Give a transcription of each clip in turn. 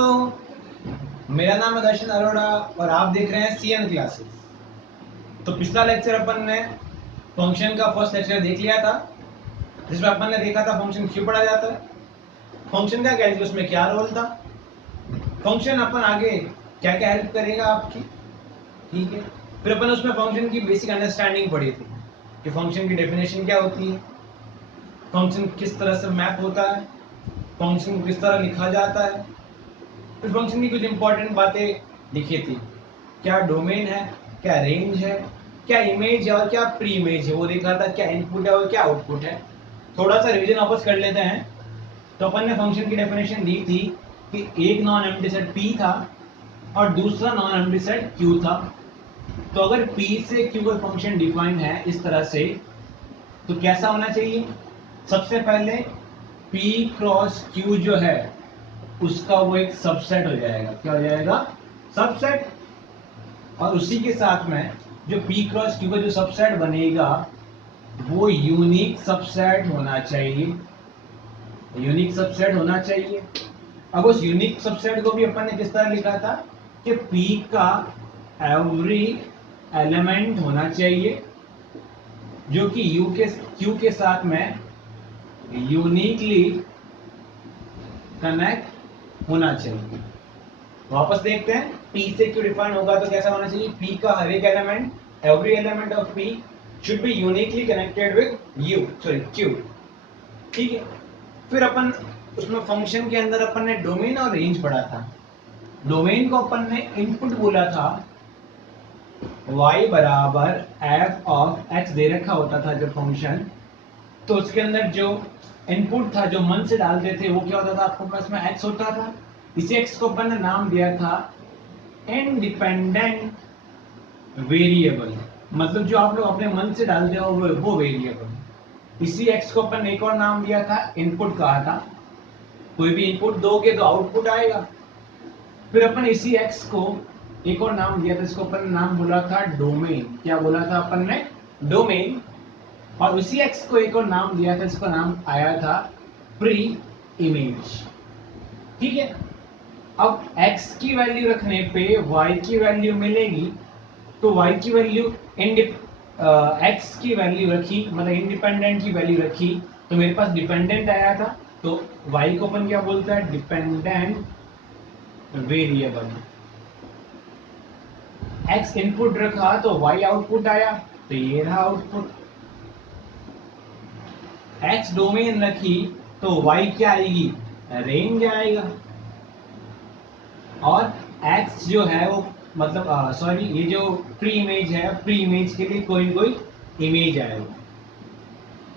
दोस्तों, मेरा नाम है दर्शन अरोड़ा और आप देख रहे हैं सीएन क्लासेस। तो पिछला लेक्चर अपन ने फंक्शन का फर्स्ट लेक्चर देख लिया था, जिसमें अपन ने देखा था फंक्शन क्यों पढ़ा जाता है, फंक्शन का कैलकुलस में क्या रोल था, फंक्शन अपन आगे क्या क्या हेल्प करेगा आपकी। ठीक है, फिर अपन उसमें फंक्शन की बेसिक अंडरस्टैंडिंग पढ़ी थी कि फंक्शन की डेफिनेशन क्या होती है, फंक्शन किस तरह से मैप होता है, फंक्शन को किस तरह लिखा जाता है। फिर फंक्शन की कुछ इंपॉर्टेंट बातें लिखी थी, क्या डोमेन है, क्या रेंज है, क्या इमेज है और क्या प्री इमेज है, वो देखा था, क्या इनपुट है और क्या आउटपुट है। थोड़ा सा रिवीजन वापस कर लेते हैं। तो अपन ने फंक्शन की डेफिनेशन दी थी कि एक नॉन एम्प्टी सेट P था और दूसरा नॉन एम्प्टी सेट Q था। तो अगर P से Q का फंक्शन डिफाइन है इस तरह से, तो कैसा होना चाहिए? सबसे पहले P क्रॉस Q जो है उसका वो एक सबसेट हो जाएगा। क्या हो जाएगा? सबसेट। और उसी के साथ में जो P क्रॉस Q का जो सबसेट बनेगा वो यूनिक सबसेट होना चाहिए, यूनिक सबसेट होना चाहिए। अब उस यूनिक सबसेट को भी अपन ने किस तरह लिखा था कि P का एवरी एलिमेंट होना चाहिए जो कि Q के साथ में यूनिकली कनेक्ट होना चाहिए। वापस देखते हैं, P से Q डिफाइन होगा तो कैसा होना चाहिए? P का हर एक element, every element of P should be uniquely connected with Q। ठीक है, फिर अपन उसमें फंक्शन के अंदर अपन ने डोमेन और रेंज पढ़ा था। डोमेन को अपन ने इनपुट बोला था, y बराबर f ऑफ x दे रखा होता था जो फंक्शन, तो उसके अंदर जो इनपुट था जो मन से डालते थे वो क्या होता था? आपको पास में x होता था। इसी x को अपन ने नाम दिया था इंडिपेंडेंट वेरिएबल, मतलब जो आप लोग अपने मन से डालते हो वो वेरिएबल। इसी x को अपन ने एक और नाम दिया था, इनपुट कहा था। कोई भी इनपुट दोगे तो आउटपुट आएगा। फिर अपन इसी x को एक और नाम दिया था, इसको अपन ने नाम बोला था डोमेन। क्या बोला था अपन ने? डोमेन। और उसी x को एक और नाम दिया था, इसका नाम आया था प्री इमेज। ठीक है, अब x की वैल्यू रखने पे y की वैल्यू मिलेगी, तो y की वैल्यू x की वैल्यू रखी, मतलब इंडिपेंडेंट की वैल्यू रखी, तो मेरे पास डिपेंडेंट आया था। तो y को अपन क्या बोलता है? Dependent variable. x इनपुट रखा तो y आउटपुट आया, तो ये रहा आउटपुट। x डोमेन रखी तो y क्या आएगी? रेंज आएगा। और x जो है वो मतलब सॉरी, ये जो प्री इमेज है, प्री इमेज के लिए कोई कोई इमेज आएगा।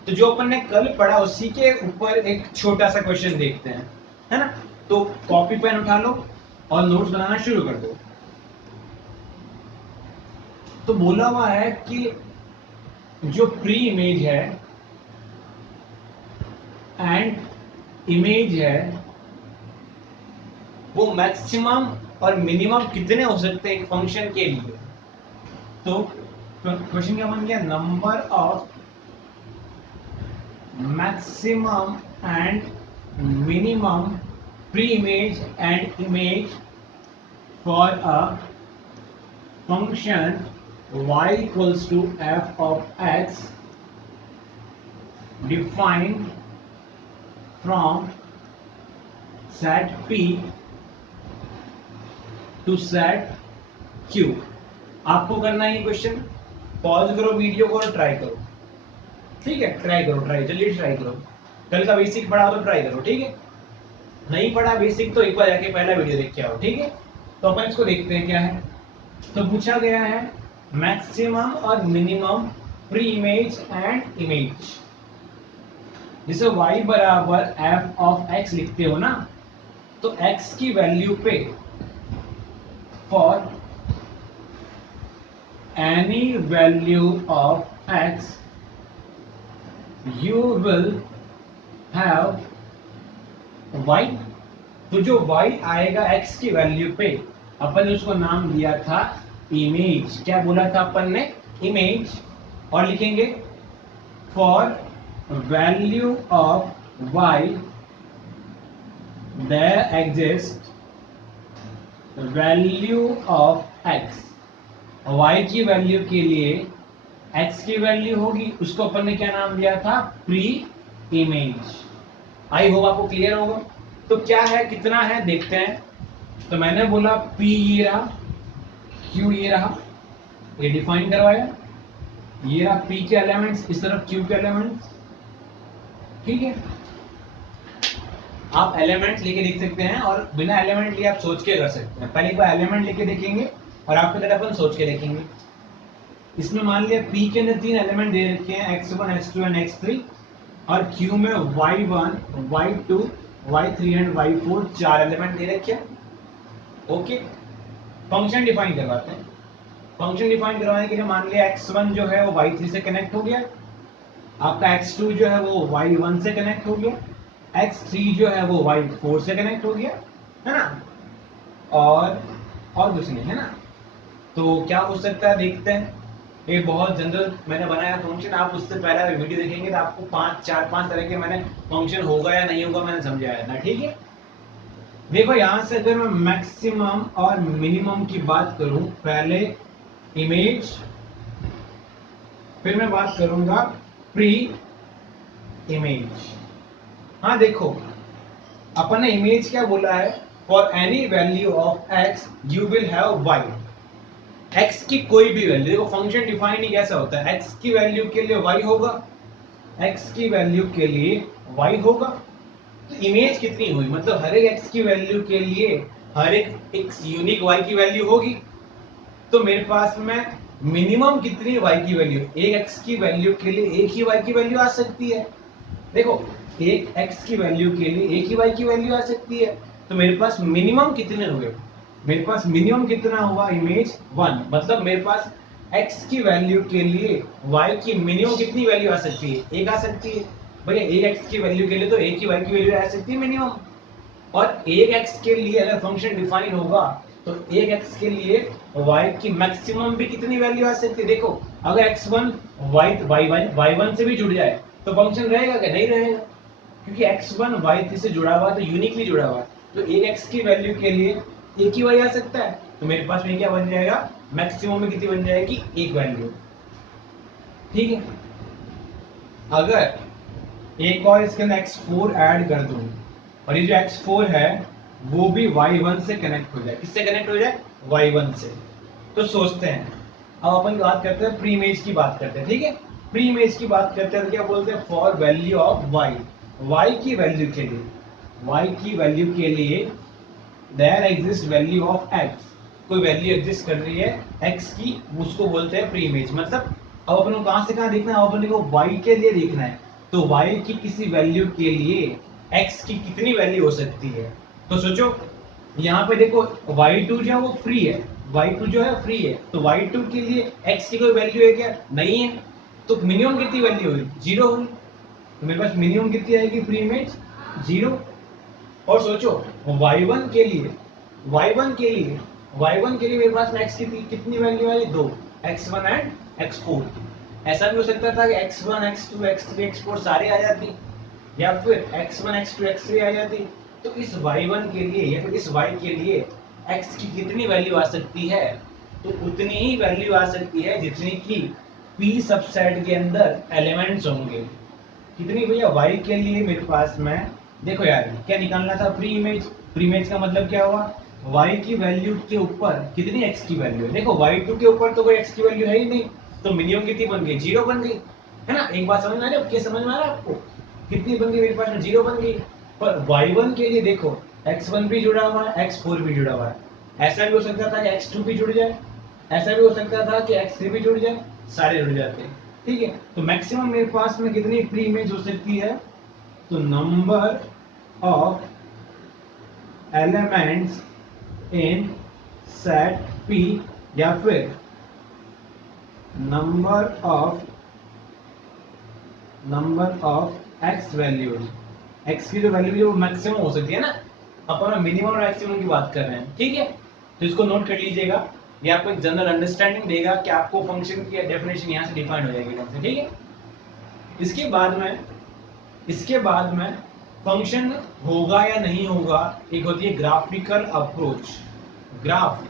तो जो अपन ने कल पढ़ा उसी के ऊपर एक छोटा सा क्वेश्चन देखते हैं, है ना? तो कॉपी पेन उठा लो और नोट्स बनाना शुरू कर दो। तो बोला हुआ है कि जो प्री इमेज है एंड इमेज है वो मैक्सिमम और मिनिमम कितने हो सकते हैं एक फंक्शन के लिए। तो क्वेश्चन क्या बन गया? Number of maximum and minimum pre image and image for a function y equals to f of x defined from set P to set Q। आपको करना है क्वेश्चन, पॉज करो वीडियो को और ट्राई करो। ठीक है, ट्राई करो, जल्दी ट्राई करो। कल का बेसिक पढ़ा तो ट्राई करो। ठीक है, नहीं पढ़ा बेसिक तो एक बार जाके पहला वीडियो देख के आओ। ठीक है, तो अपन इसको देखते हैं क्या है। तो पूछा गया है मैक्सिमम और minimum pre image and image. जिसे y बराबर f ऑफ x लिखते हो ना, तो x की वैल्यू पे for any value of x you will have y। तो जो y आएगा x की वैल्यू पे, अपन ने उसको नाम दिया था इमेज। क्या बोला था अपन ने? इमेज। और लिखेंगे for value of y there exists value of x, y की वैल्यू के लिए एक्स की वैल्यू होगी, उसको अपन ने क्या नाम दिया था, प्री इमेज। आई होप आपको क्लियर होगा। तो क्या है, कितना है देखते हैं। तो मैंने बोला पी ये रहा, क्यू ये रहा, ये डिफाइन करवाया, ये रहा पी के एलिमेंट्स, इस तरफ क्यू के एलिमेंट्स। ठीक है, आप एलिमेंट लेके देख सकते हैं और बिना एलिमेंट लिए आप सोच के कर सकते हैं। पहले एक बार एलिमेंट लेके देखेंगे और आपके तरह अपन सोच के देखेंगे। इसमें मान लिया P के अंदर 3 एलिमेंट दे रखे हैं, x1, x2 एंड x3, और Q में y1, y2, y3 and y4 4 element दे रखे हैं। ओके, फंक्शन डिफाइन करवाते हैं। फंक्शन डिफाइन करवाने के लिए मान लिया x1 जो है वो y3 से कनेक्ट हो गया, आपका x2 जो है वो y1 से कनेक्ट हो गया, x3 जो है वो y4 से कनेक्ट हो गया, है ना, और कुछ नहीं, है ना। तो क्या हो सकता है देखते हैं। ये बहुत जनरल मैंने बनाया फंक्शन, आप उससे पहले वीडियो देखेंगे तो आपको 4-5 तरह के मैंने फंक्शन होगा या नहीं होगा मैंने समझाया था। ठीक है, देखो यहां से अगर मैं मैक्सिमम और मिनिमम की बात करूं, पहले इमेज, फिर मैं बात करूंगा प्री इमेज। हाँ देखो, अपन ने इमेज क्या बोला है, for any value of x you will have y. X की कोई भी वैल्यू, देखो फंक्शन डिफाइन ही कैसा होता है, एक्स की वैल्यू के लिए वाई होगा, एक्स की वैल्यू के लिए वाई होगा। तो इमेज कितनी हुई, मतलब हर एक एक्स की वैल्यू के लिए हर एक यूनिक वाई की वैल्यू होगी। तो मेरे पास में मिनिमम कितनी वाई की वैल्यू, एक एक्स की वैल्यू के लिए एक ही वाई की वैल्यू आ सकती है। देखो, एक एक्स की वैल्यू के लिए एक ही वाई की वैल्यू आ सकती है। तो मेरे पास मिनिमम कितने हुए, मेरे पास मिनिमम कितना हुआ, इमेज 1, मतलब मेरे पास x की वैल्यू के लिए y की मिनिमम कितनी वैल्यू आ सकती है, एक आ सकती है। भैया एक x की वैल्यू के लिए तो एक ही y की वैल्यू आ सकती है मिनिमम, और एक x के लिए अगर फंक्शन डिफाइन होगा तो एक x के लिए y की मैक्सिमम भी कितनी वैल्यू आ सकती है। देखो, अगर x1 y1 से भी जुड़ जाए तो फंक्शन रहेगा क्या, नहीं रहेगा, क्योंकि x1 y3 से जुड़ा हुआ है, तो यूनिकली जुड़ा हुआ है। तो एक x की वैल्यू के लिए एक ही y आ सकता है, तो मेरे पास में क्या बन जाएगा, मैक्सिमम में कितनी बन जाएगी, एक वैल्यू। ठीक है, अगर एक और इसके अंदर x4 ऐड कर दूं और ये जो x4 है वो भी y1 से कनेक्ट हो जाए, किससे कनेक्ट हो जाए, y1 से, तो सोचते हैं। अब अपन बात करते हैं प्री इमेज की बात करते हैं। ठीक है, प्री इमेज की बात करते हैं तो क्या बोलते हैं, for value of y, y की वैल्यू के लिए, y की वैल्यू के लिए there exist value of x, कोई वैल्यू एग्जिस्ट कर रही है x की, उसको बोलते हैं प्री इमेज। मतलब अब अपन को कहां से कहां देखना है, अपन को y के लिए देखना है, तो y की किसी वैल्यू के लिए x की कितनी वैल्यू हो सकती है। तो सोचो, यहाँ पे देखो y2 जो है वो फ्री है, y2 जो है फ्री है, तो y2 के लिए x की कोई वैल्यू है क्या, नहीं है, तो मिनिमम कितनी वैल्यू हुई, 0 हुई। तो मेरे पास मिनिमम कितनी आएगी प्री इमेज, 0। और सोचो y1 के लिए, y1 के लिए, y1 के लिए मेरे पास x की कितनी value I, 2, x1 and x4। ऐसा भी हो सकता था कि x1 x2 x3 x4 सारे आ जाती, या फिर x1 x2 x3 आ जाती। तो इस y1 के लिए या फिर इस y के लिए x की कितनी वैल्यू आ सकती है, तो उतनी ही वैल्यू आ सकती है जितनी की p सबसेट के अंदर एलिमेंट्स होंगे। कितनी भैया, y के लिए मेरे पास में, देखो यार क्या निकालना था, प्री इमेज। प्री इमेज का मतलब क्या हुआ, y की वैल्यू के ऊपर कितनी x की वैल्यू है। देखो y2 के ऊपर तो कोई x की वैल्यू है ही नहीं, तो मिनिमम कितनी बन गई, 0 बन गई, है ना। एक बात समझ में आ रही है, क्या समझ में आ रहा है आपको, कितनी बन गई मेरे पास में, 0 बन गई। पर y1 के लिए देखो x1 भी जुड़ा हुआ है, x4 भी जुड़ा हुआ है। ऐसा भी हो सकता था कि x2 भी जुड़ जाए, ऐसा भी हो सकता था कि x3 भी जुड़ जाए, सारे जुड़ जाते हैं। ठीक है, तो मैक्सिमम मेरे पास में कितनी प्री इमेज हो सकती है, तो number of elements in set P, या फिर number of x values, x की जो वैल्यू है वो मैक्सिमम हो सकती है ना, अपन मिनिमम और मैक्सिमम की बात कर रहे हैं। ठीक है, तो इसको नोट कर लीजिएगा, ये आपको एक जनरल अंडरस्टैंडिंग देगा कि आपको फंक्शन की डेफिनेशन यहाँ से डिफाइन हो जाएगी ढंग से। ठीक है, इसके बाद में फंक्शन होगा या नहीं होगा, एक होती है ग्राफिकल अप्रोच, ग्राफ,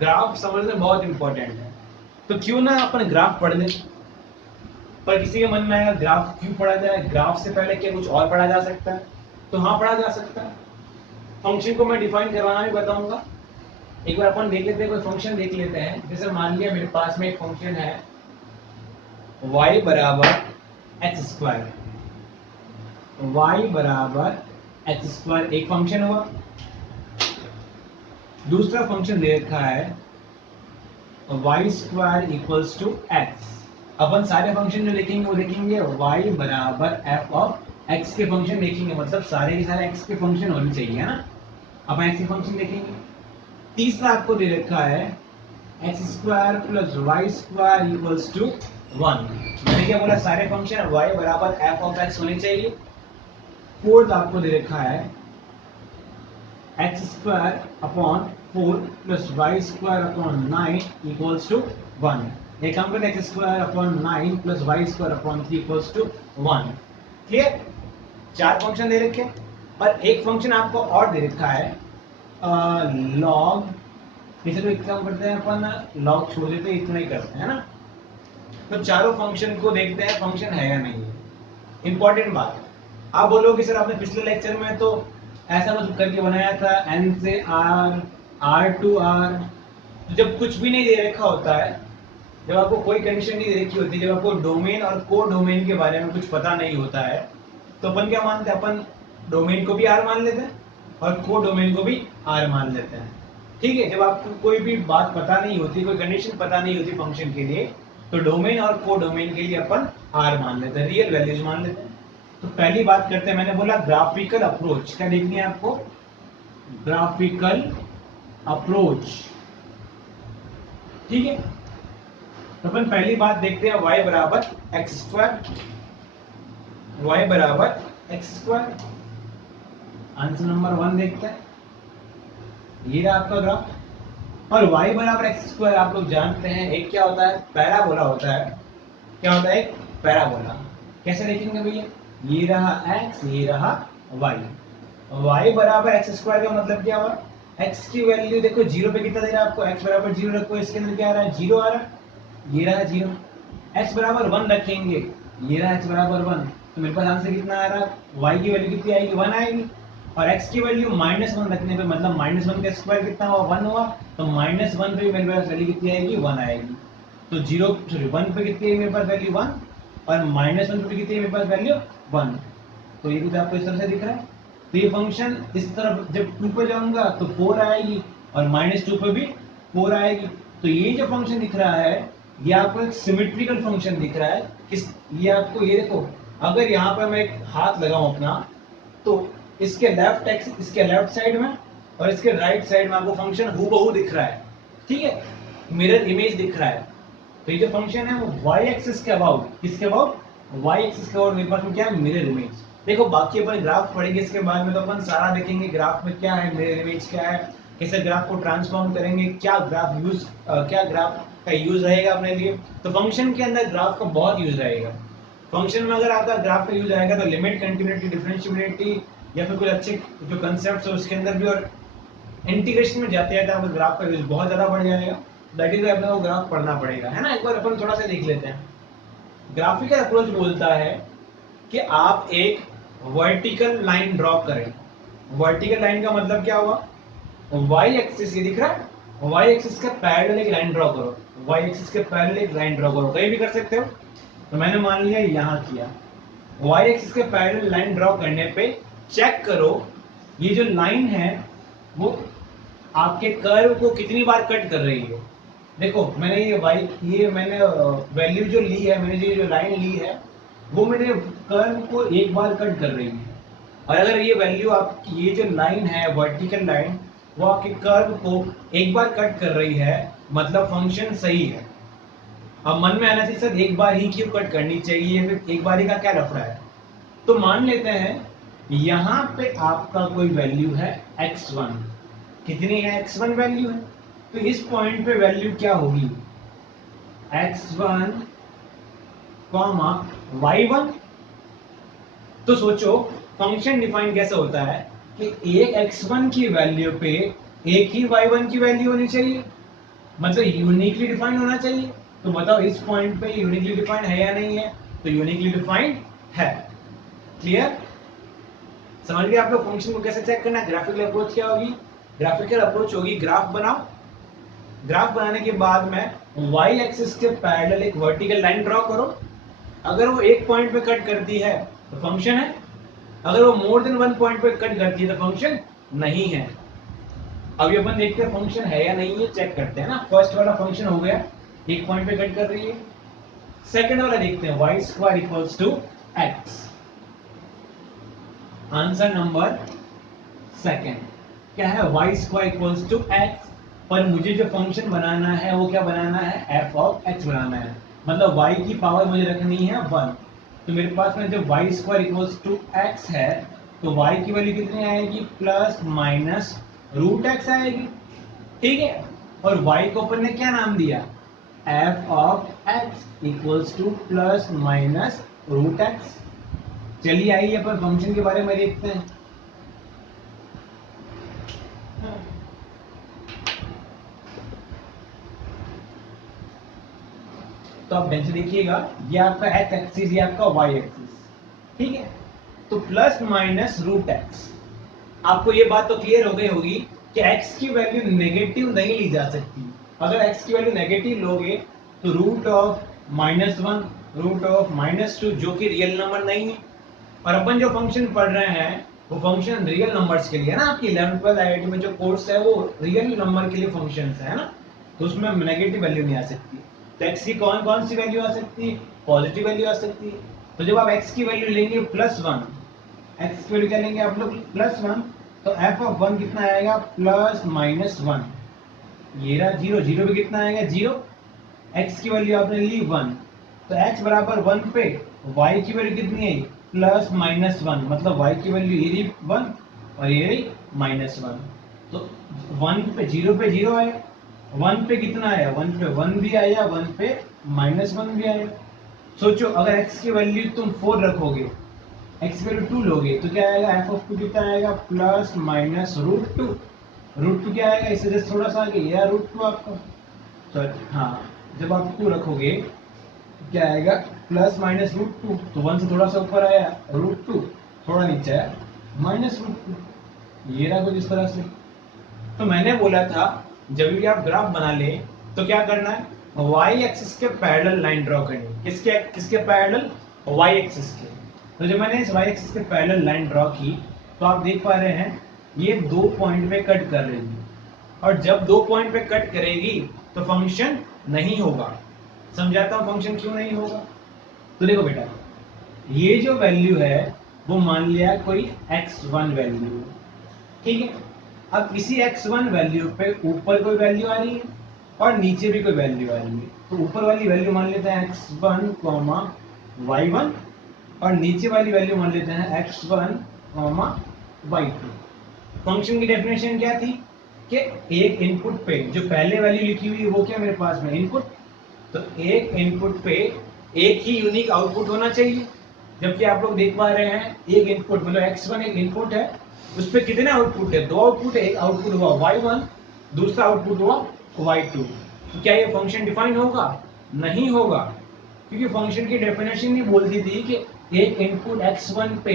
ग्राफ समझना बहुत इंपॉर्टेंट है। तो क्यों ना अपन ग्राफ पढ़ ले। पर किसी के मन में आएगा ग्राफ क्यों पढ़ा जाए, ग्राफ से पहले क्या कुछ और पढ़ा जा सकता है? तो हाँ, पढ़ा जा सकता है। फंक्शन को मैं डिफाइन करवाना भी बताऊंगा। एक बार अपन देख लेते हैं, कोई फंक्शन देख लेते हैं। जैसे मान लिया मेरे पास में एक फंक्शन है y बराबर एक्स स्क्वायर, y बराबर एक्स स्क्वायर एक फंक्शन हुआ। दूसरा फंक्शन दे रखा है y square equals to x. अपन सारे फंक्शन जो देखेंगे वो देखेंगे y बराबर f ऑफ x के फंक्शन देखेंगे, मतलब सारे के सारे x के फंक्शन होने चाहिए, है ना। अब x के फंक्शन देखेंगे। तीसरा आपको दे रखा है x square plus y square equals to 1। मैंने क्या बोला, सारे फंक्शन y बराबर f ऑफ x होने चाहिए। फोर्थ आपको दे रखा है x square upon 4 plus y square upon 9 equals to 1। एक काम करते हैं, x square upon 9 plus y square upon 3 equals to 1। Clear? चार फंक्शन दे रखे और एक फंक्शन आपको और दे रखा है लॉग। जैसे तो एक काम करते हैं अपन, लॉग छोड़ देते हैं, इतना ही करते हैं ना। तो चारों फंक्शन को देखते हैं फंक्शन है या नहीं। इंपॉर्टेंट बात, आप बोलोगे सर आपने पिछले लेक्चर में तो ऐसा कुछ करके बनाया था n से r, r to r। तो जब कुछ भी नहीं दे रखा होता है, जब आपको कोई कंडीशन नहीं दे रखी होती, जब आपको डोमेन और को डोमेन के बारे में कुछ पता नहीं होता है, तो अपन क्या मानते हैं, अपन डोमेन को भी r मान लेते हैं और को डोमेन को भी r मान लेते हैं। ठीक है, जब आपको कोई भी बात पता नहीं होती, कोई कंडीशन पता नहीं होती फंक्शन के लिए, तो डोमेन और को डोमेन के लिए अपन r मान लेते हैं, रियल वैल्यूज मान लेते हैं। तो पहली बात करते हैं, मैंने बोला ग्राफिकल अप्रोच। क्या देखनी है आपको? Graphical approach. ठीक है, तो अपन पहली बात देखते हैं y बराबर एक्स स्क्वायर, y बराबर एक्स स्क्वायर। आंसर नंबर 1 देखते हैं, ये रहा आपका ग्राफ। और y बराबर एक्स स्क्वायर आप लोग जानते हैं एक क्या होता है, पैराबोला होता है। क्या होता है? एक पैराबोला। कैसे देखेंगे भैया? ये रहा x, ये रहा y। y बराबर एक्स स्क्वायर का मतलब क्या हुआ? x की वैल्यू देखो 0 पे कितना दे रहा है आपको, x बराबर 0 रखो, इसके अंदर क्या आ रहा है? 0 आ रहा है, ये रहा 0। x बराबर 1 रखेंगे, ये रहा x बराबर 1, तो मेरे पास आंसर कितना आ रहा है? y की वैल्यू कितनी आएगी? 1 आएगी। और x की वैल्यू -1 रखने पे मतलब -1 का स्क्वायर कितना हुआ? 1 हुआ। तो -1 पे मेरे पास वैल्यू कितनी आएगी? 1 आएगी। तो 1 पे कितनी है मेरे पास वैल्यू? 1। और -1 पे कितनी है मेरे पास वैल्यू? 1। तो ये कुछ आपको इस तरह से दिख रहा है। तो ये फंक्शन इस तरफ जब 2 पे जाऊंगा तो 4 आएगी और -2 पे भी 4 आएगी। तो ये जो फंक्शन दिख रहा है ये आपको एक सिमेट्रिकल फंक्शन दिख रहा है। किस, ये आपको ये देखो, अगर यहाँ पर मैं एक हाथ लगाऊं अपना, तो इसके लेफ्ट एक्स, इसके लेफ्ट साइड में और इसके राइट साइड में आपको फंक्शन हूबहू दिख रहा है। ठीक है, मिरर इमेज दिख रहा है। तो ये जो फंक्शन है वो y एक्सिस के अबाउट, किसके अबाउट? y एक्सिस के अबाउट मेरे पास में क्या है? Mirror image. देखो बाकी अपन ग्राफ पढ़ेंगे इसके बाद में, तो अपन सारा देखेंगे ग्राफ में क्या है, मिरर इमेज क्या है, कैसे ग्राफ को ट्रांसफॉर्म करेंगे, क्या ग्राफ का यूज रहेगा अपने लिए। तो फंक्शन के अंदर ग्राफ का बहुत यूज रहेगा। फंक्शन में अगर आपका ग्राफ का यूज आएगा तो लिमिट, कंटिन्यूटी, डिफरेंशिएबिलिटी या फिर कुछ अच्छे जो कंसेप्ट्स है उसके अंदर भी, और इंटीग्रेशन में जाते जाते आपका ग्राफ का यूज बहुत ज्यादा बढ़ जाएगा। दैट इज अपने को ग्राफ पढ़ना पड़ेगा, है ना। एक बार अपन थोड़ा सा देख लेते हैं। ग्राफिकल अप्रोच बोलता है कि आप एक वर्टिकल लाइन ड्रॉ करें। वर्टिकल लाइन का मतलब क्या हुआ? y एक्सिस ये दिख रहा है, y एक्सिस के पैरेलल एक लाइन ड्रॉ करो, y एक्सिस के पैरेलल एक लाइन ड्रॉ करो, कहीं भी कर सकते हो। तो मैंने मान लिया यहाँ किया। y एक्सिस के पैरेलल लाइन ड्रॉ करने पे चेक करो ये जो लाइन है वो आपके कर्व को कितनी बार कट कर रही है। देखो मैंने ये मैंने वैल्यू जो ली है, मैंने जो लाइन ली है वो मेरे कर्व को एक बार कट कर रही है। और अगर ये वैल्यू आपकी, ये जो लाइन है वर्टिकल लाइन, वो आपके कर्व को एक बार कट कर रही है, मतलब फंक्शन सही है। अब मन में आना चाहिए सर एक बार ही क्यों कट करनी चाहिए, फिर एक बार ही का क्या लफड़ा है। तो मान लेते हैं यहाँ पे आपका कोई वैल्यू है x1। कितनी है? x1 वैल्यू है। तो इस पॉइंट पे वैल्यू क्या होगी? x1, y1। तो सोचो फंक्शन डिफाइन कैसे होता है कि एक x1 की वैल्यू पे एक ही y1 की वैल्यू होनी चाहिए, मतलब यूनिकली डिफाइंड होना चाहिए। तो बताओ इस पॉइंट पे यूनिकली डिफाइंड है या नहीं है? तो यूनिकली डिफाइंड है। क्लियर? समझ गए आप लोग फंक्शन को कैसे चेक करना है? ग्राफिकल अप्रोच क्या होगी? ग्राफिकल अप्रोच होगी, ग्राफ बनाओ, ग्राफ बनाने के बाद में वाई एक्सिस के पैरेलल एक वर्टिकल लाइन ड्रॉ करो। अगर वो एक पॉइंट पे कट करती है तो फंक्शन है, अगर वो मोर देन वन पॉइंट पे कट करती है तो फंक्शन नहीं है। अभी अपन देखते हैं फंक्शन है या नहीं है, चेक करते हैं ना। फर्स्ट वाला फंक्शन हो गया, एक पॉइंट पे कट कर रही है। सेकंड वाला देखते हैं, y square equals to x. Answer number second क्या है? Y square equals to x. पर मुझे जो फंक्शन बनाना है वो क्या बनाना है? एफ ऑफ एक्स बनाना है, मतलब y की पावर मुझे रखनी है 1। तो मेरे पास में जब y square equals to x है तो y की वैल्यू कितनी आएगी? प्लस माइनस रूट एक्स आएगी, ठीक है। और y को अपन ने क्या नाम दिया? F of x equals to plus minus root x. चलिए आइए अपन फंक्शन के बारे में देखते हैं। तो आप ध्यान से देखिएगा, ये आपका एक्स एक्सिस, ये आपका वाई एक्सिस, ठीक है। तो प्लस माइनस रूट एक्स, आपको ये बात तो क्लियर हो गई होगी कि एक्स की वैल्यू नेगेटिव नहीं ली जा सकती। अगर एक्स की वैल्यू नेगेटिव लोगे तो रूट ऑफ -1, रूट ऑफ -2 जो कि रियल नंबर नहीं है। और अपन जो फंक्शन पढ़ रहे हैं वो फंक्शन रियल नंबर्स के लिए है ना। आपकी 11th 12th आईआईटी में जो कोर्स है वो रियल नंबर के लिए फंक्शन है ना, तो उसमें नेगेटिव वैल्यू नहीं आ सकती। तो एक्स की कौन कौन सी वैल्यू आ सकती है? पॉजिटिव वैल्यू आ सकती है। तो जब आप एक्स की वैल्यू लेंगे +1, एक्स की वैल्यू क्या लेंगे आप लोग? +1, तो एफ ऑफ 1 कितना आएगा? +-1। ये रहा 0, 0 पे कितना आएगा? 0। एक्स की वैल्यू आपने ली 1, तो x बराबर 1 पे y की वैल्यू कितनी आई? +-1, मतलब y की वैल्यू ये रही 1 और ये रही -1। तो 1 पे 0 पे 0 आया, 1 पे कितना आया? 1 पे 1 भी आया, 1 पे -1 भी आया। सोचो अगर x की वैल्यू तुम 4 रखोगे, x की वैल्यू 2 लोगे तो क्या आएगा? f ऑफ 2 कितना आएगा? +-√2। √2 क्या आएगा? इससे जस्ट थोड़ा सा आगे, या √2 आपका, तो हाँ, जब आप 2 रखोगे क्या आएगा? +-√2। तो 1 से थोड़ा सा ऊपर आया √2, थोड़ा नीचे आया -√2। ये रहा कुछ इस तरह से। तो मैंने बोला था जब भी आप ग्राफ बना ले तो क्या करना है? y एक्सिस के पैरेलल लाइन ड्रॉ करनी है। किसके किसके पैरेलल? y एक्सिस के। तो जब मैंने इस y एक्सिस के पैरेलल लाइन ड्रॉ की तो आप देख पा रहे हैं ये 2 पॉइंट पे कट कर रही है, और जब 2 पॉइंट पे कट करेगी तो फंक्शन नहीं होगा। समझाता हूं फंक्शन क्यों नहीं होगा। तो देखो बेटा, ये जो वैल्यू है वो मान लिया कोई x1 वैल्यू, ठीक है। अब इसी x1 वैल्यू पे ऊपर कोई वैल्यू आ रही है और नीचे भी कोई वैल्यू आ रही है। तो ऊपर वाली वैल्यू मान लेते हैं x1, y1, और नीचे वाली वैल्यू मान लेते हैं x1, y2। फंक्शन की डेफिनेशन क्या थी कि एक इनपुट पे जो पहले वैल्यू लिखी हुई है वो क्या मेरे पास में? इनपुट। तो एक इनपुट पे एक ही यूनिक आउटपुट होना चाहिए। जबकि आप लोग देख पा रहे हैं एक इनपुट मतलब x1 एक इनपुट है, उस पे कितने आउटपुट है? 2 आउटपुट है। एक आउटपुट हुआ y1, दूसरा आउटपुट हुआ y2। तो क्या ये फंक्शन डिफाइन होगा? नहीं होगा, क्योंकि फंक्शन की डेफिनेशन ही बोलती थी कि एक इनपुट x1 पे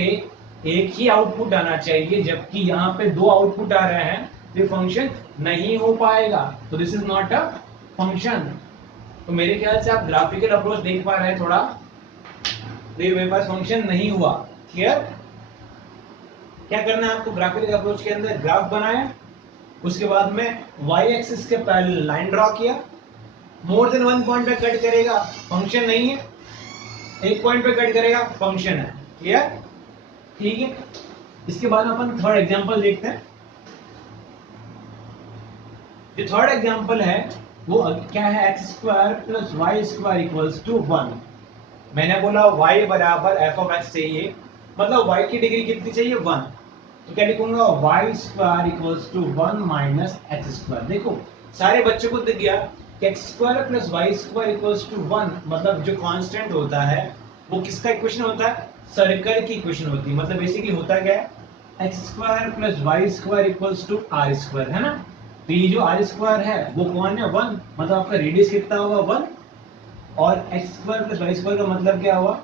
एक ही आउटपुट आना चाहिए, जबकि यहाँ पे 2 आउटपुट आ रहे हैं, तो फंक्शन नहीं हो पाएगा। तो this is not a function. तो मेरे ख्याल से आप ग्राफिकल अप्रोच देख पा रहे हैं थोड़ा, तो मेरे पास फंक्शन नहीं हुआ। क्लियर? क्या करना है आपको? ग्राफिकल अप्रोच के अंदर ग्राफ बनाया, उसके बाद में y एक्सिस के पैरेलल लाइन ड्रॉ किया। मोर देन 1 पॉइंट पे कट करेगा, फंक्शन नहीं है। एक पॉइंट पे कट करेगा, फंक्शन है। क्लियर? ठीक है। इसके बाद अपन थर्ड एग्जांपल देखते हैं। जो थर्ड एग्जांपल है वो क्या है? x² + y² = 1। मैंने बोला y बराबर f ऑफ x चाहिए, मतलब y की डिग्री कितनी चाहिए? 1। तो क्या लिखूंगा? y² = 1 - x²। देखो सारे बच्चों को दिख गया कि x² + y² = 1, मतलब जो कांस्टेंट होता है वो किसका इक्वेशन होता है? सर्कल की इक्वेशन होती है। मतलब बेसिकली होता क्या है? x² + y² = r², है ना। तो ये जो आर स्क्वायर है वो कौन है 1, मतलब आपका रेडियस कितना होगा 1, और x square plus y square का मतलब क्या हुआ,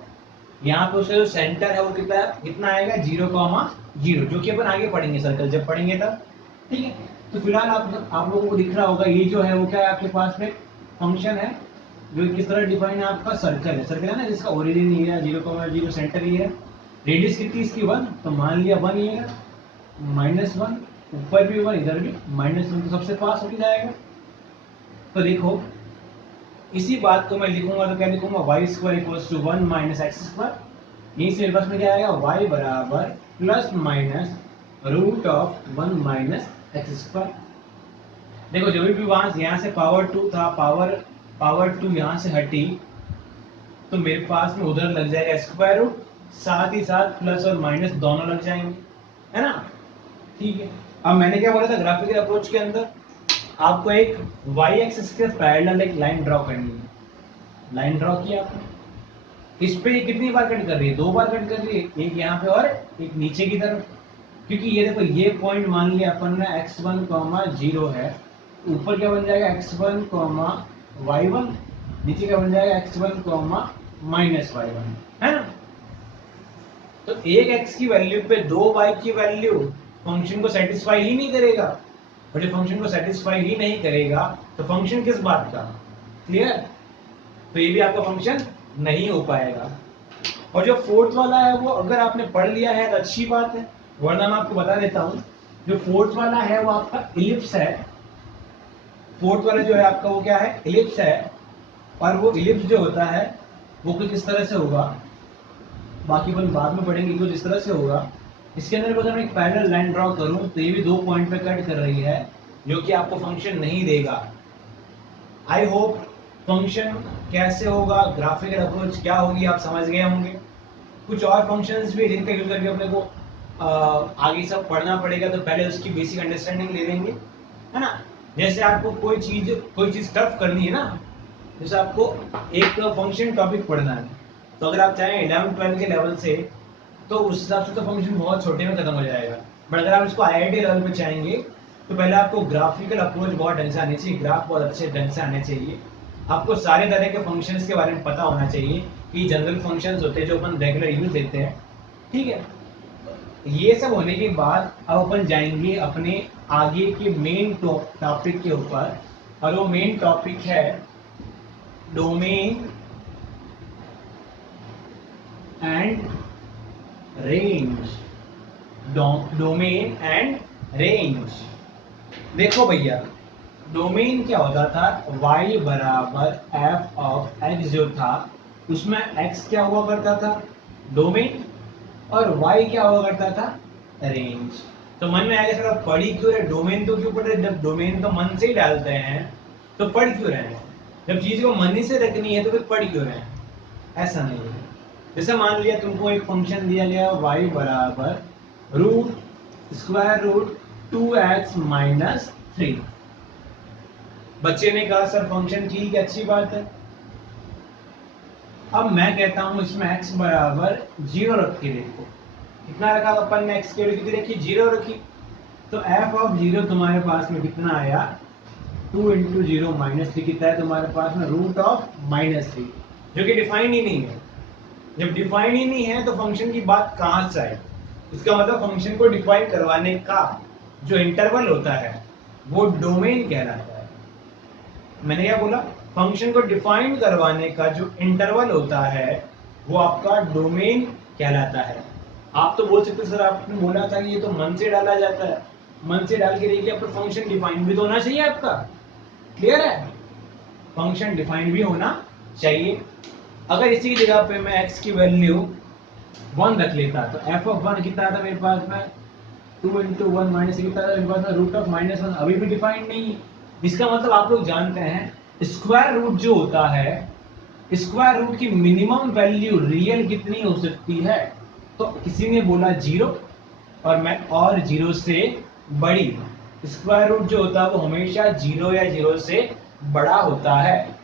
यहाँ पे उसका जो सेंटर है वो कितना आएगा 0,0, जो कि अपन आगे पढ़ेंगे सर्कल जब पढ़ेंगे तब, ठीक है। तो फिलहाल आप लोगों को दिख रहा होगा ये जो है वो क्या है आपके पास में फंक्शन है जो किस तरह डिफाइन है, आपका सर्कल है ना, जिसका ओरिजिन ये है 0,0, सेंटर ये है, रेडियस कितनी इसकी 1, तो मान लिया 1 ये है, -1, ऊपर भी 1 इधर भी -1, तो सबसे पास होके जाएगा। तो देखो इसी बात को मैं लिखूंगा तो क्या लिखूंगा, y square equals to 1 minus x square, यहीं से मेरे पास में क्या आएगा वाई बराबर plus minus root of 1 minus x square. देखो जब भी वहां यहाँ से पावर 2 था, पावर 2 यहाँ से हटी तो मेरे पास में उधर लग जाएगा स्क्वायर रूट, साथ ही साथ प्लस और माइनस दोनों लग जाएंगे, है ना, ठीक है। अब मैंने क्या बोला था ग्राफिकल अप्रोच के अंदर, आपको एक वाई एक्सिस के पैरेलल एक लाइन ड्रॉ करनी है, लाइन ड्रॉ किया आपने, इस पे कितनी बार कट कर रही है, 2 बार कट कर रही है, एक यहाँ पे और एक नीचे की तरफ, क्योंकि ये देखो ये पॉइंट मान लिया अपन ने x1, 0 है, ऊपर क्या बन जाएगा x1, y1, नीचे क्या बन जाएगा x1, -y1, है ना। तो एक x की वैल्यू पे 2 y की वैल्यू फंक्शन को सेटिस्फाई ही नहीं करेगा, और जब फंक्शन को सेटिस्फाई ही नहीं करेगा तो फंक्शन किस बात का, क्लियर, तो ये भी आपका फंक्शन नहीं हो पाएगा। और जो फोर्थ वाला है वो अगर आपने पढ़ लिया है तो अच्छी बात है, वरना मैं आपको बता देता हूं, जो फोर्थ वाला है वो आपका इलिप्स है, फोर्थ वाला जो है आपका वो क्या है इलिप्स है, और वो इलिप्स जो होता है वो कुछ इस तरह से होगा, बाकी अपन बाद में पढ़ेंगे, कुछ इस तरह से होगा। इसके अंदर अगर मैं एक पैरेलल लाइन ड्रॉ करूं तो ये भी 2 पॉइंट पे कट कर रही है, जो कि आपको फंक्शन नहीं देगा। आई होप फंक्शन कैसे होगा, ग्राफिकल अप्रोच क्या होगी आप समझ गए होंगे। कुछ और फंक्शंस भी जिनका यूज करके अपने को आगे सब पढ़ना पड़ेगा, तो पहले उसकी बेसिक अंडरस्टैंडिंग ले लेंगे, है ना। जैसे आपको कोई चीज टफ करनी है ना, जैसे आपको एक फंक्शन टॉपिक पढ़ना है, तो अगर आप चाहें 11-12 के लेवल से तो उस हिसाब से तो फंक्शन बहुत छोटे में खत्म हो जाएगा, बट अगर आप इसको आईआईटी लेवल पे चाहेंगे तो पहले आपको ग्राफिकल अप्रोच बहुत ढंग से आनी चाहिए, ग्राफ बहुत अच्छे ढंग से आने चाहिए, आपको सारे तरह के फंक्शंस के बारे में पता होना चाहिए कि जनरल फंक्शंस होते हैं जो अपन रेगुलर यूज देते हैं, ठीक है। ये सब होने के बाद अब अपन जाएंगे अपने आगे के मेन टॉपिक के ऊपर, और वो मेन टॉपिक है domain and range, domain and range. देखो भैया डोमेन क्या होता था, y बराबर f ऑफ x जो था उसमें x क्या हुआ करता था डोमेन, और y क्या हुआ करता था रेंज। तो मन में आएगा सर पढ़ी क्यों रहे, डोमेन तो क्यों पढ़ रहे, जब डोमेन तो मन से ही डालते हैं तो पढ़ क्यों रहे हैं, जब चीज को मन ही से रखनी है तो फिर पढ़ क्यों रहे हैं, ऐसा नहीं है। जैसे मान लिया तुमको एक फंक्शन दिया गया y बराबर √√2x - 3, बच्चे ने कहा सर फंक्शन ठीक है अच्छी बात है, अब मैं कहता हूं इसमें x बराबर 0 रख के देखो, कितना रखा अपन ने, x की वैल्यू कितनी रखी 0 रखी, तो f ऑफ 0 तुम्हारे पास में कितना आया 2 × 0 -3, कितना है तुम्हारे पास में √−3, जो कि डिफाइन ही नहीं है। जब डिफाइन ही नहीं है तो फंक्शन की बात कहां से आई, इसका मतलब फंक्शन को डिफाइन करवाने का जो इंटरवल होता है वो डोमेन कहलाता है। मैंने क्या बोला, फंक्शन को डिफाइन करवाने का जो इंटरवल होता है वो आपका डोमेन कहलाता है। आप तो बोल सकते सर आपने बोला था कि ये तो मन से डाला जाता है, मन से डाल के देखिए आपका फंक्शन डिफाइन भी तो होना चाहिए आपका, क्लियर है, फंक्शन डिफाइन भी होना चाहिए। अगर इसी की जगह पे मैं x की वैल्यू 1 रख लेता तो f ऑफ 1 कितना आता मेरे पास में 2 × 1 - कितना आता मेरे पास में √−1, अभी भी डिफाइंड नहीं है। इसका मतलब आप लोग जानते हैं स्क्वायर रूट जो होता है, स्क्वायर रूट की मिनिमम वैल्यू रियल कितनी हो सकती है, तो किसी ने बोला 0 और मैं और 0 से बड़ी, स्क्वायर रूट जो होता है वो हमेशा 0 या 0 से बड़ा होता है,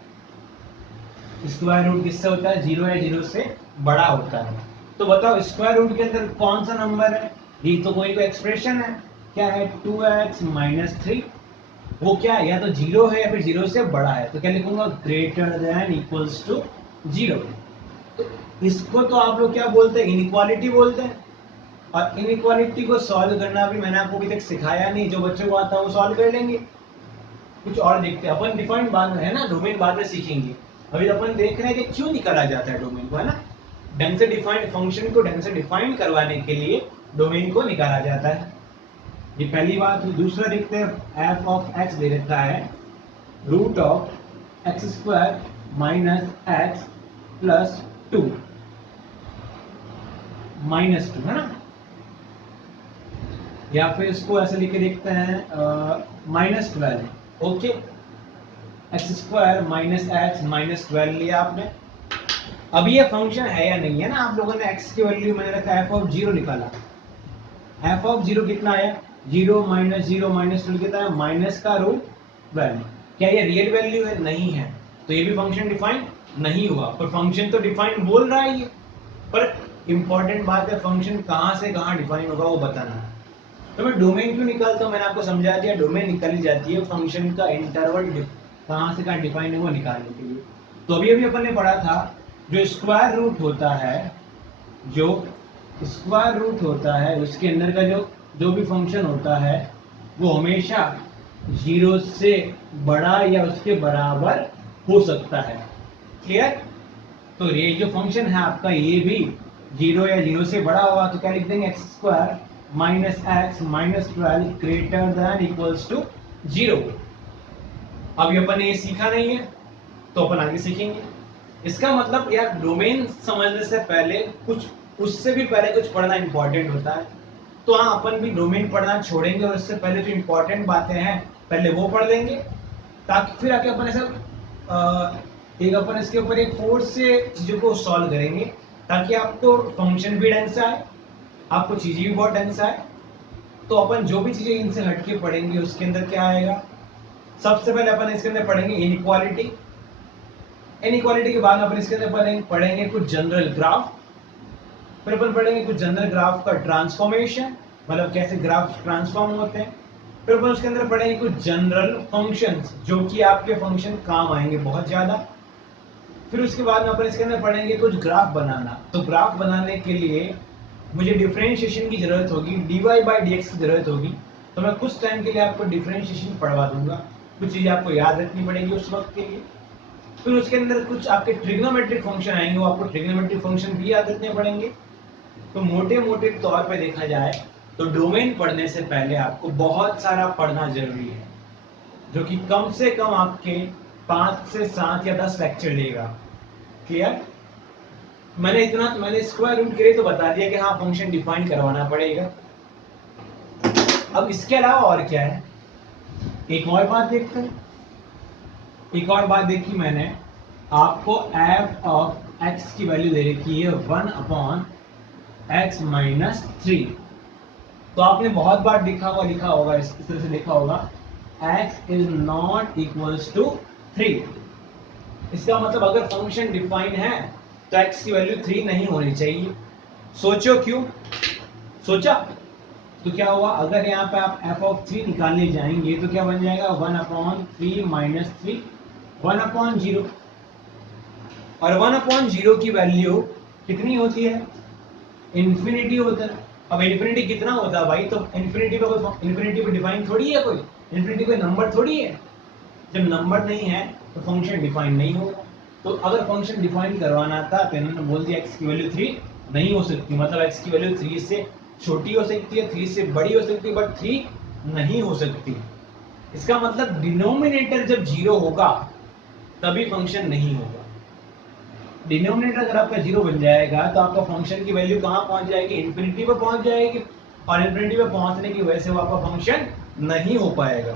स्क्वायर रूट किससे होता है 0 या 0 से बड़ा होता है। तो बताओ स्क्वायर रूट के अंदर कौन सा नंबर है, ये तो कोई एक्सप्रेशन है, क्या है 2x - 3, वो क्या है, या तो जीरो है या फिर जीरो से बड़ा है, तो क्या लिखूंगा, greater than equals to zero. तो इसको तो आप लोग क्या बोलते हैं, इनइक्वालिटी बोलते हैं। और इनइक्वालिटी को सॉल्व करना भी मैंने आपको अभी तक सिखाया नहीं, जो बच्चों को आता है वो सॉल्व कर लेंगे। कुछ और देखते हैं अपन, डिफाइन बाद में है ना, डोमेन बाद में सीखेंगे। अभी अपन देख रहे हैं कि क्यों निकाला जाता है डोमेन को, है ना। ढंग से डिफाइन फंक्शन को ढंग से डिफाइन करवाने के लिए डोमेन को निकाला जाता है। ये पहली बात। दूसरा देखते हैं, एफ ऑफ एक्स दे रखा है root of x square minus x plus two, minus two, है ना। या फिर इसको ऐसे लिख के देखते हैं, minus 12। Okay, x square minus x minus 12 लिया आपने। अब ये फंक्शन है या नहीं है ना, आप लोगों ने एक्स की वैल्यू मैंने रखा एफ ऑफ जीरो निकाला। एफ ऑफ जीरो कितना आया, जीरो माइनस 12 कितना है, माइनस का रूट 12। क्या ये रियल वैल्यू है, नहीं है, तो ये भी फंक्शन डिफाइन नहीं हुआ। पर फंक्शन तो डिफाइन बोल रहा है ये। पर इंपॉर्टेंट बात है, फंक्शन कहाँ से कहाँ डिफाइन होगा वो बताना है। तो मैं डोमेन क्यों निकालता हूँ, मैंने आपको समझा दिया। डोमेन निकाली जाती है फंक्शन का इंटरवल कहाँ से कहाँ डिफाइन है वो निकालने के लिए। तो अभी अभी अपन ने पढ़ा था, जो स्क्वायर रूट होता है, जो स्क्वायर रूट होता है उसके अंदर का जो भी फंक्शन होता है वो हमेशा जीरो से बड़ा या उसके बराबर हो सकता है। क्लियर। तो ये जो फंक्शन है आपका, ये भी जीरो या जीरो से बड़ा होगा, तो क्या लिख देंगे, x square minus x minus 12 greater than equals to zero. अभी अपन ने ये सीखा नहीं है, तो अपन आगे सीखेंगे। इसका मतलब यार, डोमेन समझने से पहले कुछ, उससे भी पहले कुछ पढ़ना इंपॉर्टेंट होता है। तो हाँ, अपन भी डोमेन पढ़ना छोड़ेंगे और इससे पहले जो इंपॉर्टेंट बातें हैं पहले वो पढ़ लेंगे, ताकि फिर आके अपन ऐसा एक अपन इसके ऊपर एक फोर्स से चीजों को सॉल्व करेंगे, ताकि आपको फंक्शन भी ढंग से आए, आपको चीजें भी बहुत ढंग से आए। तो अपन जो भी चीजें इनसे हटके पढ़ेंगे उसके अंदर क्या आएगा, सबसे पहले अपन इसके अंदर पढ़ेंगे इनइक्वालिटी। इनइक्वालिटी के बाद अपन इसके अंदर पढ़ेंगे कुछ जनरल ग्राफ। फिर अपन पढ़ेंगे कुछ जनरल ग्राफ का ट्रांसफॉर्मेशन, मतलब कैसे ग्राफ ट्रांसफॉर्म होते हैं। फिर अपन उसके अंदर पढ़ेंगे कुछ जनरल फंक्शंस, जो कि आपके फंक्शन काम आएंगे बहुत ज्यादा। फिर उसके बाद में अपन इसके अंदर पढ़ेंगे कुछ ग्राफ बनाना। तो ग्राफ बनाने के लिए मुझे डिफरेंशिएशन की जरूरत होगी, dy बाई dx की जरूरत होगी। तो मैं कुछ टाइम के लिए आपको डिफरेंशिएशन पढ़वा दूंगा, कुछ चीजें आपको याद रखनी पड़ेगी उस वक्त के लिए। फिर उसके अंदर कुछ आपके ट्रिग्नोमेट्रिक फंक्शन आएंगे, वो आपको ट्रिग्नोमेट्रिक फंक्शन भी याद रखने पड़ेंगे। तो मोटे मोटे तौर पे देखा जाए तो डोमेन पढ़ने से पहले आपको बहुत सारा पढ़ना जरूरी है, जो कि कम से कम आपके 5 से 7 या 10 लेक्चर लेगा। क्लियर। मैंने स्क्वायर रूट के लिए तो बता दिया कि हाँ, फंक्शन डिफाइन करवाना पड़ेगा। अब इसके अलावा और क्या है, एक और बात देखते हैं। एक और बात देखी मैंने, आपको एफ ऑफ एक्स की वैल्यू दे रखी है 1 अपॉन एक्स माइनस 3। तो आपने बहुत बार लिखा होगा इस तरह से लिखा होगा, x is not equals to 3। इसका मतलब अगर फंक्शन डिफाइन है तो x की वैल्यू 3 नहीं होनी चाहिए। सोचो क्यों, सोचा तो क्या हुआ, अगर यहाँ पे आप f ऑफ 3 निकालने जाएंगे तो क्या बन जाएगा, 1 अपॉन 3 माइनस 3, 1 अपॉन 0। और 1 अपॉन 0 की वैल्यू कितनी होती है, इन्फिनिटी होता है। अब इन्फिनिटी कितना होता है भाई, तो इन्फिनिटी पे डिफाइन थोड़ी है कोई, इन्फिनिटी कोई नंबर थोड़ी है। जब नंबर नहीं है तो फंक्शन डिफाइन नहीं होगा। तो अगर फंक्शन डिफाइन करवाना था तो इन्होंने बोल दिया x की वैल्यू 3 नहीं हो सकती, मतलब x की वैल्यू 3 से छोटी हो सकती है, 3 से बड़ी हो सकती है, बट 3 नहीं हो सकती। इसका मतलब डिनोमिनेटर जब 0 होगा तभी फंक्शन नहीं होगा। डिनोमिनेटर अगर आपका 0 बन जाएगा तो आपका फंक्शन की वैल्यू कहाँ पहुंच जाएगी, इन्फिनिटी पे पहुंच जाएगी, और इन्फिनिटी पे पहुंचने की वजह से वो आपका फंक्शन नहीं हो पाएगा।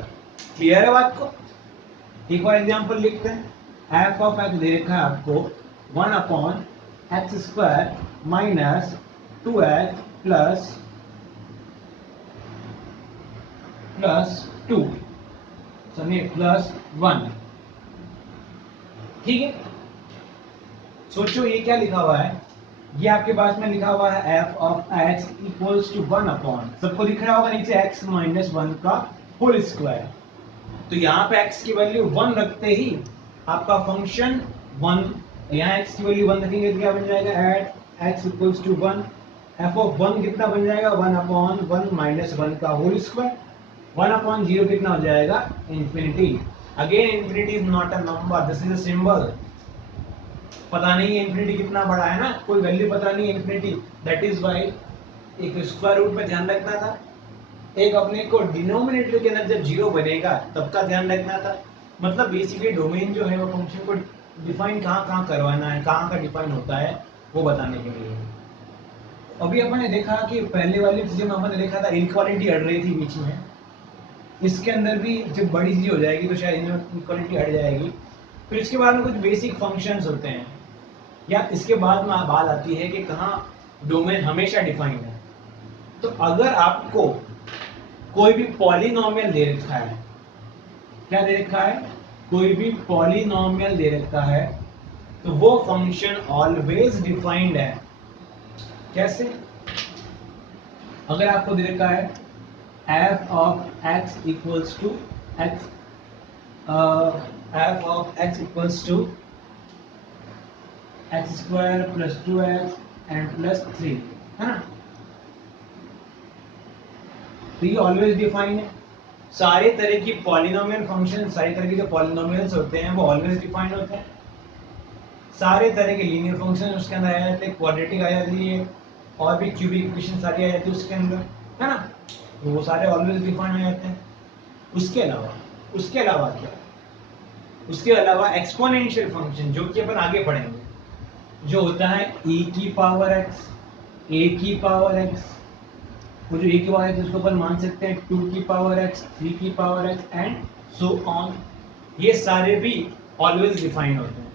क्लियर है बात को। एक और एग्जांपल लिखते हैं, एफ ऑफ एक्स दे रखा है आपको 1 upon x square minus 2x plus 2 plus 1। ठीक है। सोचो ये क्या लिखा हुआ है, ये आपके पास में लिखा हुआ है f of x equals to 1 upon, सबको दिख रहा होगा नीचे x माइनस 1 का होल स्क्वायर। तो यहाँ पे x की वैल्यू 1 रखते ही आपका फंक्शन 1, यहाँ x की वैल्यू 1 रखेंगे तो क्या बन जाएगा, at x equals to 1, f of 1 कितना बन जाएगा, 1/1 माइनस 1 का होल स्क्वायर, 1/0 कितना हो जाएगा, infinity. Again infinity is not a number, this is a symbol. पता नहीं है इंफिनिटी कितना बड़ा है ना, कोई वैल्यू पता नहीं है इंफिनिटी, दैट इज व्हाई एक स्क्वायर रूट पे ध्यान रखना था, एक अपने को डिनोमिनेटर के अंदर जब 0 बनेगा तब का ध्यान रखना था। मतलब बेसिकली डोमेन जो है वो फंक्शन को डिफाइन कहाँ करवाना है, कहाँ का डिफाइन होता है वो बताने के लिए। अभी अपन ने देखा कि पहले वाली चीजें में हमने देखा था इनइक्वालिटी हट रही थी बीच में, इसके अंदर भी जब बड़ी चीज हो जाएगी तो शायद इनइक्वालिटी हट जाएगी। फिर इसके बाद में कुछ बेसिक फंक्शंस होते हैं, या इसके बाद में बात आती है कि कहाँ डोमेन हमेशा डिफाइंड है। तो अगर आपको कोई भी पॉलिनोमियल दे रखा है, क्या दे रखा है, कोई भी पॉलिनोमियल दे रखा है, तो वो फंक्शन ऑलवेज डिफाइंड है। कैसे? अगर आपको दे रखा है f of x equals to x, f of x equals to x square plus 2x and plus 3, है ना, तो ये ऑलवेज डिफाइन है। सारे तरह की पॉलिनोमियल फंक्शन, सारी तरह के जो पॉलिनोमियल्स होते हैं वो ऑलवेज डिफाइंड होते हैं। सारे तरह के लीनियर फंक्शन उसके अंदर आ जाते हैं, क्वाड्रेटिक आ जाती है, और भी क्यूबिक इक्वेशन सारी आ जाती है उसके अंदर, है ना, तो वो सारे ऑलवेज डिफाइंड हो जाते हैं। उसके अलावा क्या, उसके अलावा एक्सपोनेंशियल फंक्शन जो कि अपन आगे पढ़ेंगे, जो होता है e की पावर x, a की पावर x, वो जो a की पावर x उसको अपन मान सकते हैं 2 की पावर x, 3 की power x and so on, ये सारे भी ऑलवेज डिफाइंड होते हैं।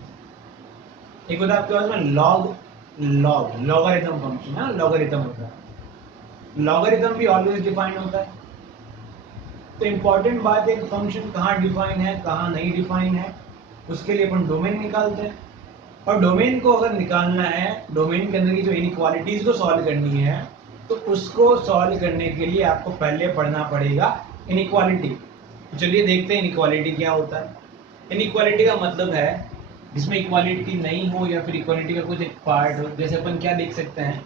एक होता है आपके पास में लॉगरिथम फंक्शन, है, लॉगरिथम होता है, लॉगरिथम भी ऑलवेज डिफाइंड होता है। तो इंपॉर्टेंट बात है कि फंक्शन कहाँ डिफाइन है कहाँ नहीं डिफाइन है, उसके लिए अपन डोमेन निकालते हैं। और डोमेन को अगर निकालना है, डोमेन के अंदर की जो इनइक्वालिटीज को सॉल्व करनी है, तो उसको सॉल्व करने के लिए आपको पहले पढ़ना पड़ेगा इनइक्वालिटी। चलिए देखते हैं इनइक्वालिटी क्या होता है। इनइक्वालिटी का मतलब है जिसमें इक्वालिटी नहीं हो या फिर इक्वालिटी का कुछ एक पार्ट हो। जैसे अपन क्या देख सकते हैं,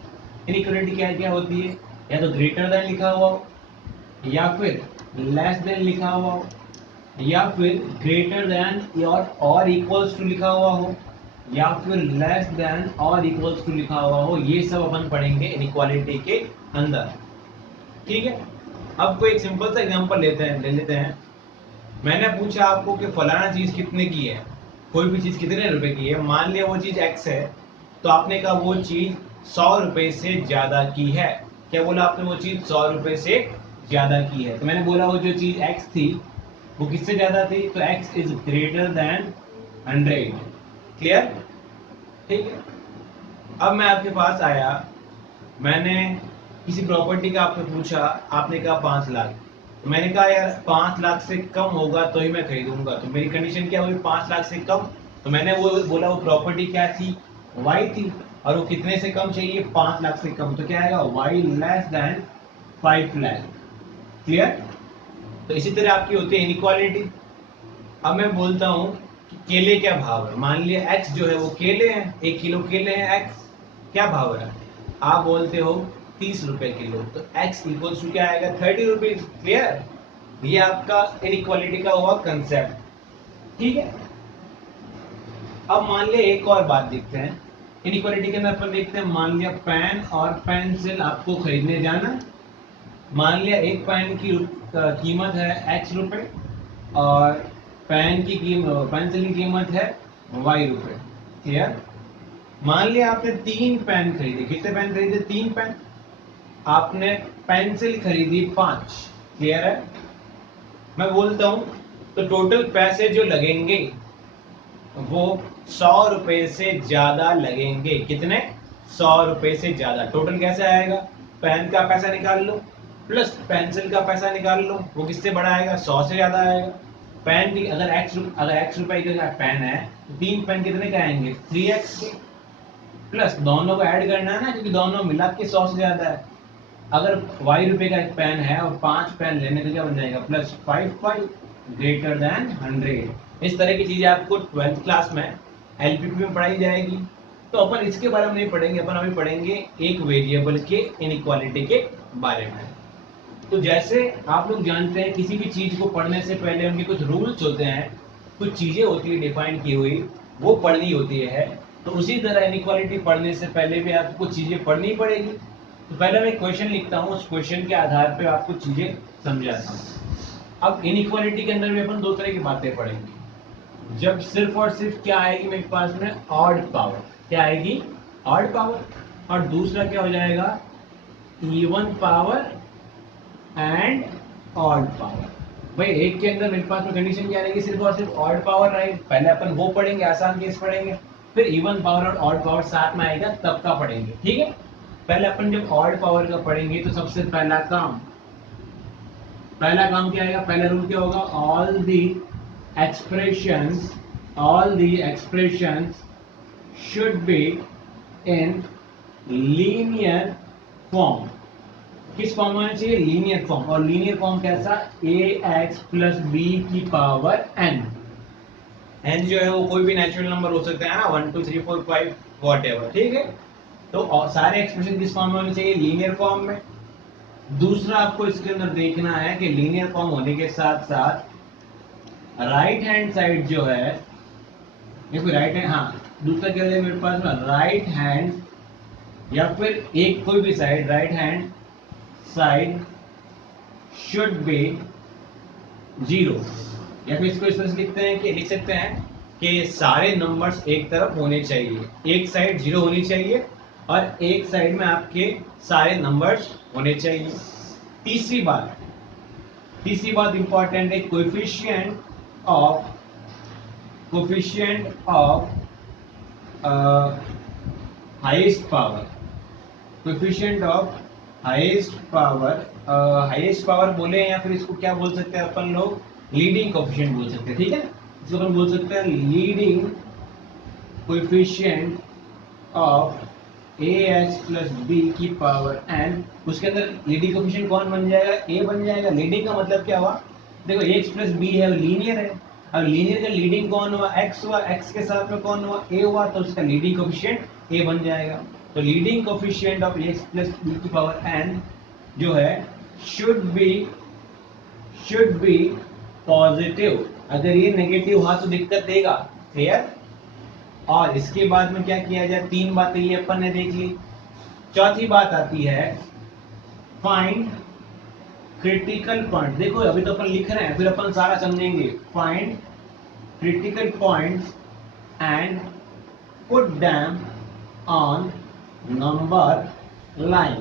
इनइक्वालिटी क्या होती है, या तो ग्रेटर देन लिखा हुआ हो, या फिर लेस देन लिखा हुआ हो, या फिर ग्रेटर देन और इक्वल्स टू लिखा हुआ हो, या फिर लेस देन और इक्वल्स टू लिखा हुआ हो। ये सब अपन पढ़ेंगे इनइक्वालिटी के अंदर, ठीक है। अब कोई एक सिंपल सा एग्जांपल ले लेते हैं। मैंने पूछा आपको कि फलाना चीज कितने की है, कोई भी चीज कितने रुपए की है, मान लिया वो चीज x है, तो आपने कहा वो चीज 100 रुपए से ज्यादा की है। क्या बोला आपने, वो चीज 100 रुपए से ज्यादा की है। तो मैंने बोला वो जो चीज x थी वो किससे ज्यादा थी, तो x is greater than 100। Clear, ठीक है। अब मैं आपके पास आया, मैंने किसी प्रॉपर्टी का आपने पूछा, आपने कहा 5 लाख, तो मैंने कहा यार 5 लाख से कम होगा तो ही मैं खरीदूंगा। तो मेरी कंडीशन क्या हुई, 5 लाख से कम। तो मैंने वो बोला वो प्रॉपर्टी क्या थी, y थी, और वो कितने से कम चाहिए, 5 लाख से कम। तो क्या आएगा, y less than 5 lakh. Clear. तो इसी तरह आपकी होती है इनइक्वालिटी। अब मैं बोलता हूँ कि केले क्या भाव है, मान लिया x जो है वो केले हैं, 1 किलो केले हैं, x क्या भाव है, आप बोलते हो 30 रुपए किलो, तो x इक्वल्स टू क्या आएगा, 30 रुपीज। क्लियर, ये आपका इनइक्वालिटी का हुआ कंसेप्ट, ठीक है। अब मान लिया एक और बात देखते हैं इनइक्वालिटी के अंदर, अपन देखते हैं, मान लिया पेन और पेंसिल आपको खरीदने जाना। मान लिया एक पेन की कीमत है x रुपए और पेंसिल की कीमत है y रुपए। क्लियर। मान लिया आपने 3 पेन खरीदे, कितने पेन खरीदे, 3 पेन। आपने पेंसिल खरीदी 5। क्लियर है। मैं बोलता हूं तो टोटल पैसे जो लगेंगे वो 100 रुपए से ज्यादा लगेंगे। कितने, 100 रुपए से ज्यादा। टोटल कैसे आएगा, पेन का पैसा निकाल लो प्लस पेंसिल का पैसा निकाल लो, वो किससे बड़ा आएगा, 100 से ज्यादा आएगा। पेन की अगर x रुपए का पेन है तो 3 पेन कितने के आएंगे, 3x के, प्लस दोनों को ऐड करना है ना, क्योंकि दोनों मिला के 100 से ज्यादा है। अगर y रुपए का एक पेन है और 5 पेन लेने तो क्या बन जाएगा, प्लस 5 ग्रेटर देन 100। इस तरह की चीजें आपको 12th क्लास में एलपीपी में पढ़ाई जाएगी। तो अपन इसके बारे में नहीं पढ़ेंगे, अपन अभी पढ़ेंगे एक वेरिएबल के इनइक्वालिटी के बारे में। तो जैसे आप लोग जानते हैं किसी भी चीज को पढ़ने से पहले उनके कुछ रूल्स होते हैं, कुछ चीजें होती है डिफाइन की हुई, वो पढ़नी होती है। तो उसी तरह इनइक्वालिटी पढ़ने से पहले भी आपको कुछ चीजें पढ़नी पड़ेगी। तो पहले मैं क्वेश्चन लिखता हूँ, उस क्वेश्चन के आधार पर आपको चीजें समझाता हूँ। अब इनइक्वालिटी के अंदर भी अपन दो तरह की बातें पढ़ेंगे। जब सिर्फ और सिर्फ क्या आएगी मेरे पास में, ऑड पावर। क्या आएगी? Odd power. और दूसरा क्या हो जाएगा, even power and odd power. भाई एक के अंदर मेरे पास में कंडीशन क्या रहेगी, सिर्फ और सिर्फ ऑड पावर, राइट। पहले अपन वो पढ़ेंगे, आसान केस पढ़ेंगे, फिर इवन पावर और ऑड पावर साथ में आएगा तब का पढ़ेंगे, ठीक है। पहले अपन जब ऑड पावर का पढ़ेंगे तो सबसे पहला काम क्या आएगा, पहला रूल क्या होगा, all the expressions should be in linear form. किस फॉर्म में चाहिए, लीनियर फॉर्म। और लीनियर फॉर्म कैसा, ax प्लस बी की पावर n। n जो है वो कोई भी नेचुरल नंबर हो सकता है ना, 1 2 3 4 5 वॉटएवर, ठीक है। तो सारे एक्सप्रेशन किस फॉर्म में होने चाहिए, लीनियर फॉर्म में। दूसरा आपको इसके अंदर देखना है कि लीनियर फॉर्म होने के साथ साथ राइट हैंड साइड जो है, देखो राइट हैंड, हाँ दूसरा क्या है मेरे पास में, राइट हैंड या फिर एक कोई भी side, right hand side should be 0। या फिर इसको इस तरह से लिखते हैं कि लिख सकते हैं कि सारे नंबर्स एक तरफ होने चाहिए, एक साइड 0 होनी चाहिए और एक साइड में आपके सारे नंबर्स होने चाहिए। तीसरी बात इंपॉर्टेंट है, coefficient of highest power. Coefficient of highest power बोले, या फिर इसको क्या बोल सकते हैं अपन लोग, लीडिंग कोएफिशिएंट बोल सकते हैं, ठीक है। इसको अपन बोल सकते हैं leading coefficient of ax plus b की पावर n। उसके अंदर लीडिंग कोएफिशिएंट कौन बन जाएगा, a बन जाएगा। लीडिंग का मतलब क्या हुआ, देखो x प्लस बी है, लीनियर है। अब लीनियर का लीडिंग कौन हुआ, x हुआ, x के साथ में कौन हुआ, a हुआ, तो उसका लीडिंग कोएफिशिएंट a बन जाएगा। तो leading coefficient of x plus b की पावर n जो है शुड बी पॉजिटिव। अगर ये नेगेटिव हुआ तो दिक्कत देगा, क्लियर। और इसके बाद में क्या किया जाए, तीन बातें ये अपन ने देख ली। चौथी बात आती है फाइंड क्रिटिकल पॉइंट। देखो अभी तो अपन लिख रहे हैं, फिर अपन सारा समझेंगे। Find critical points and put them on number line.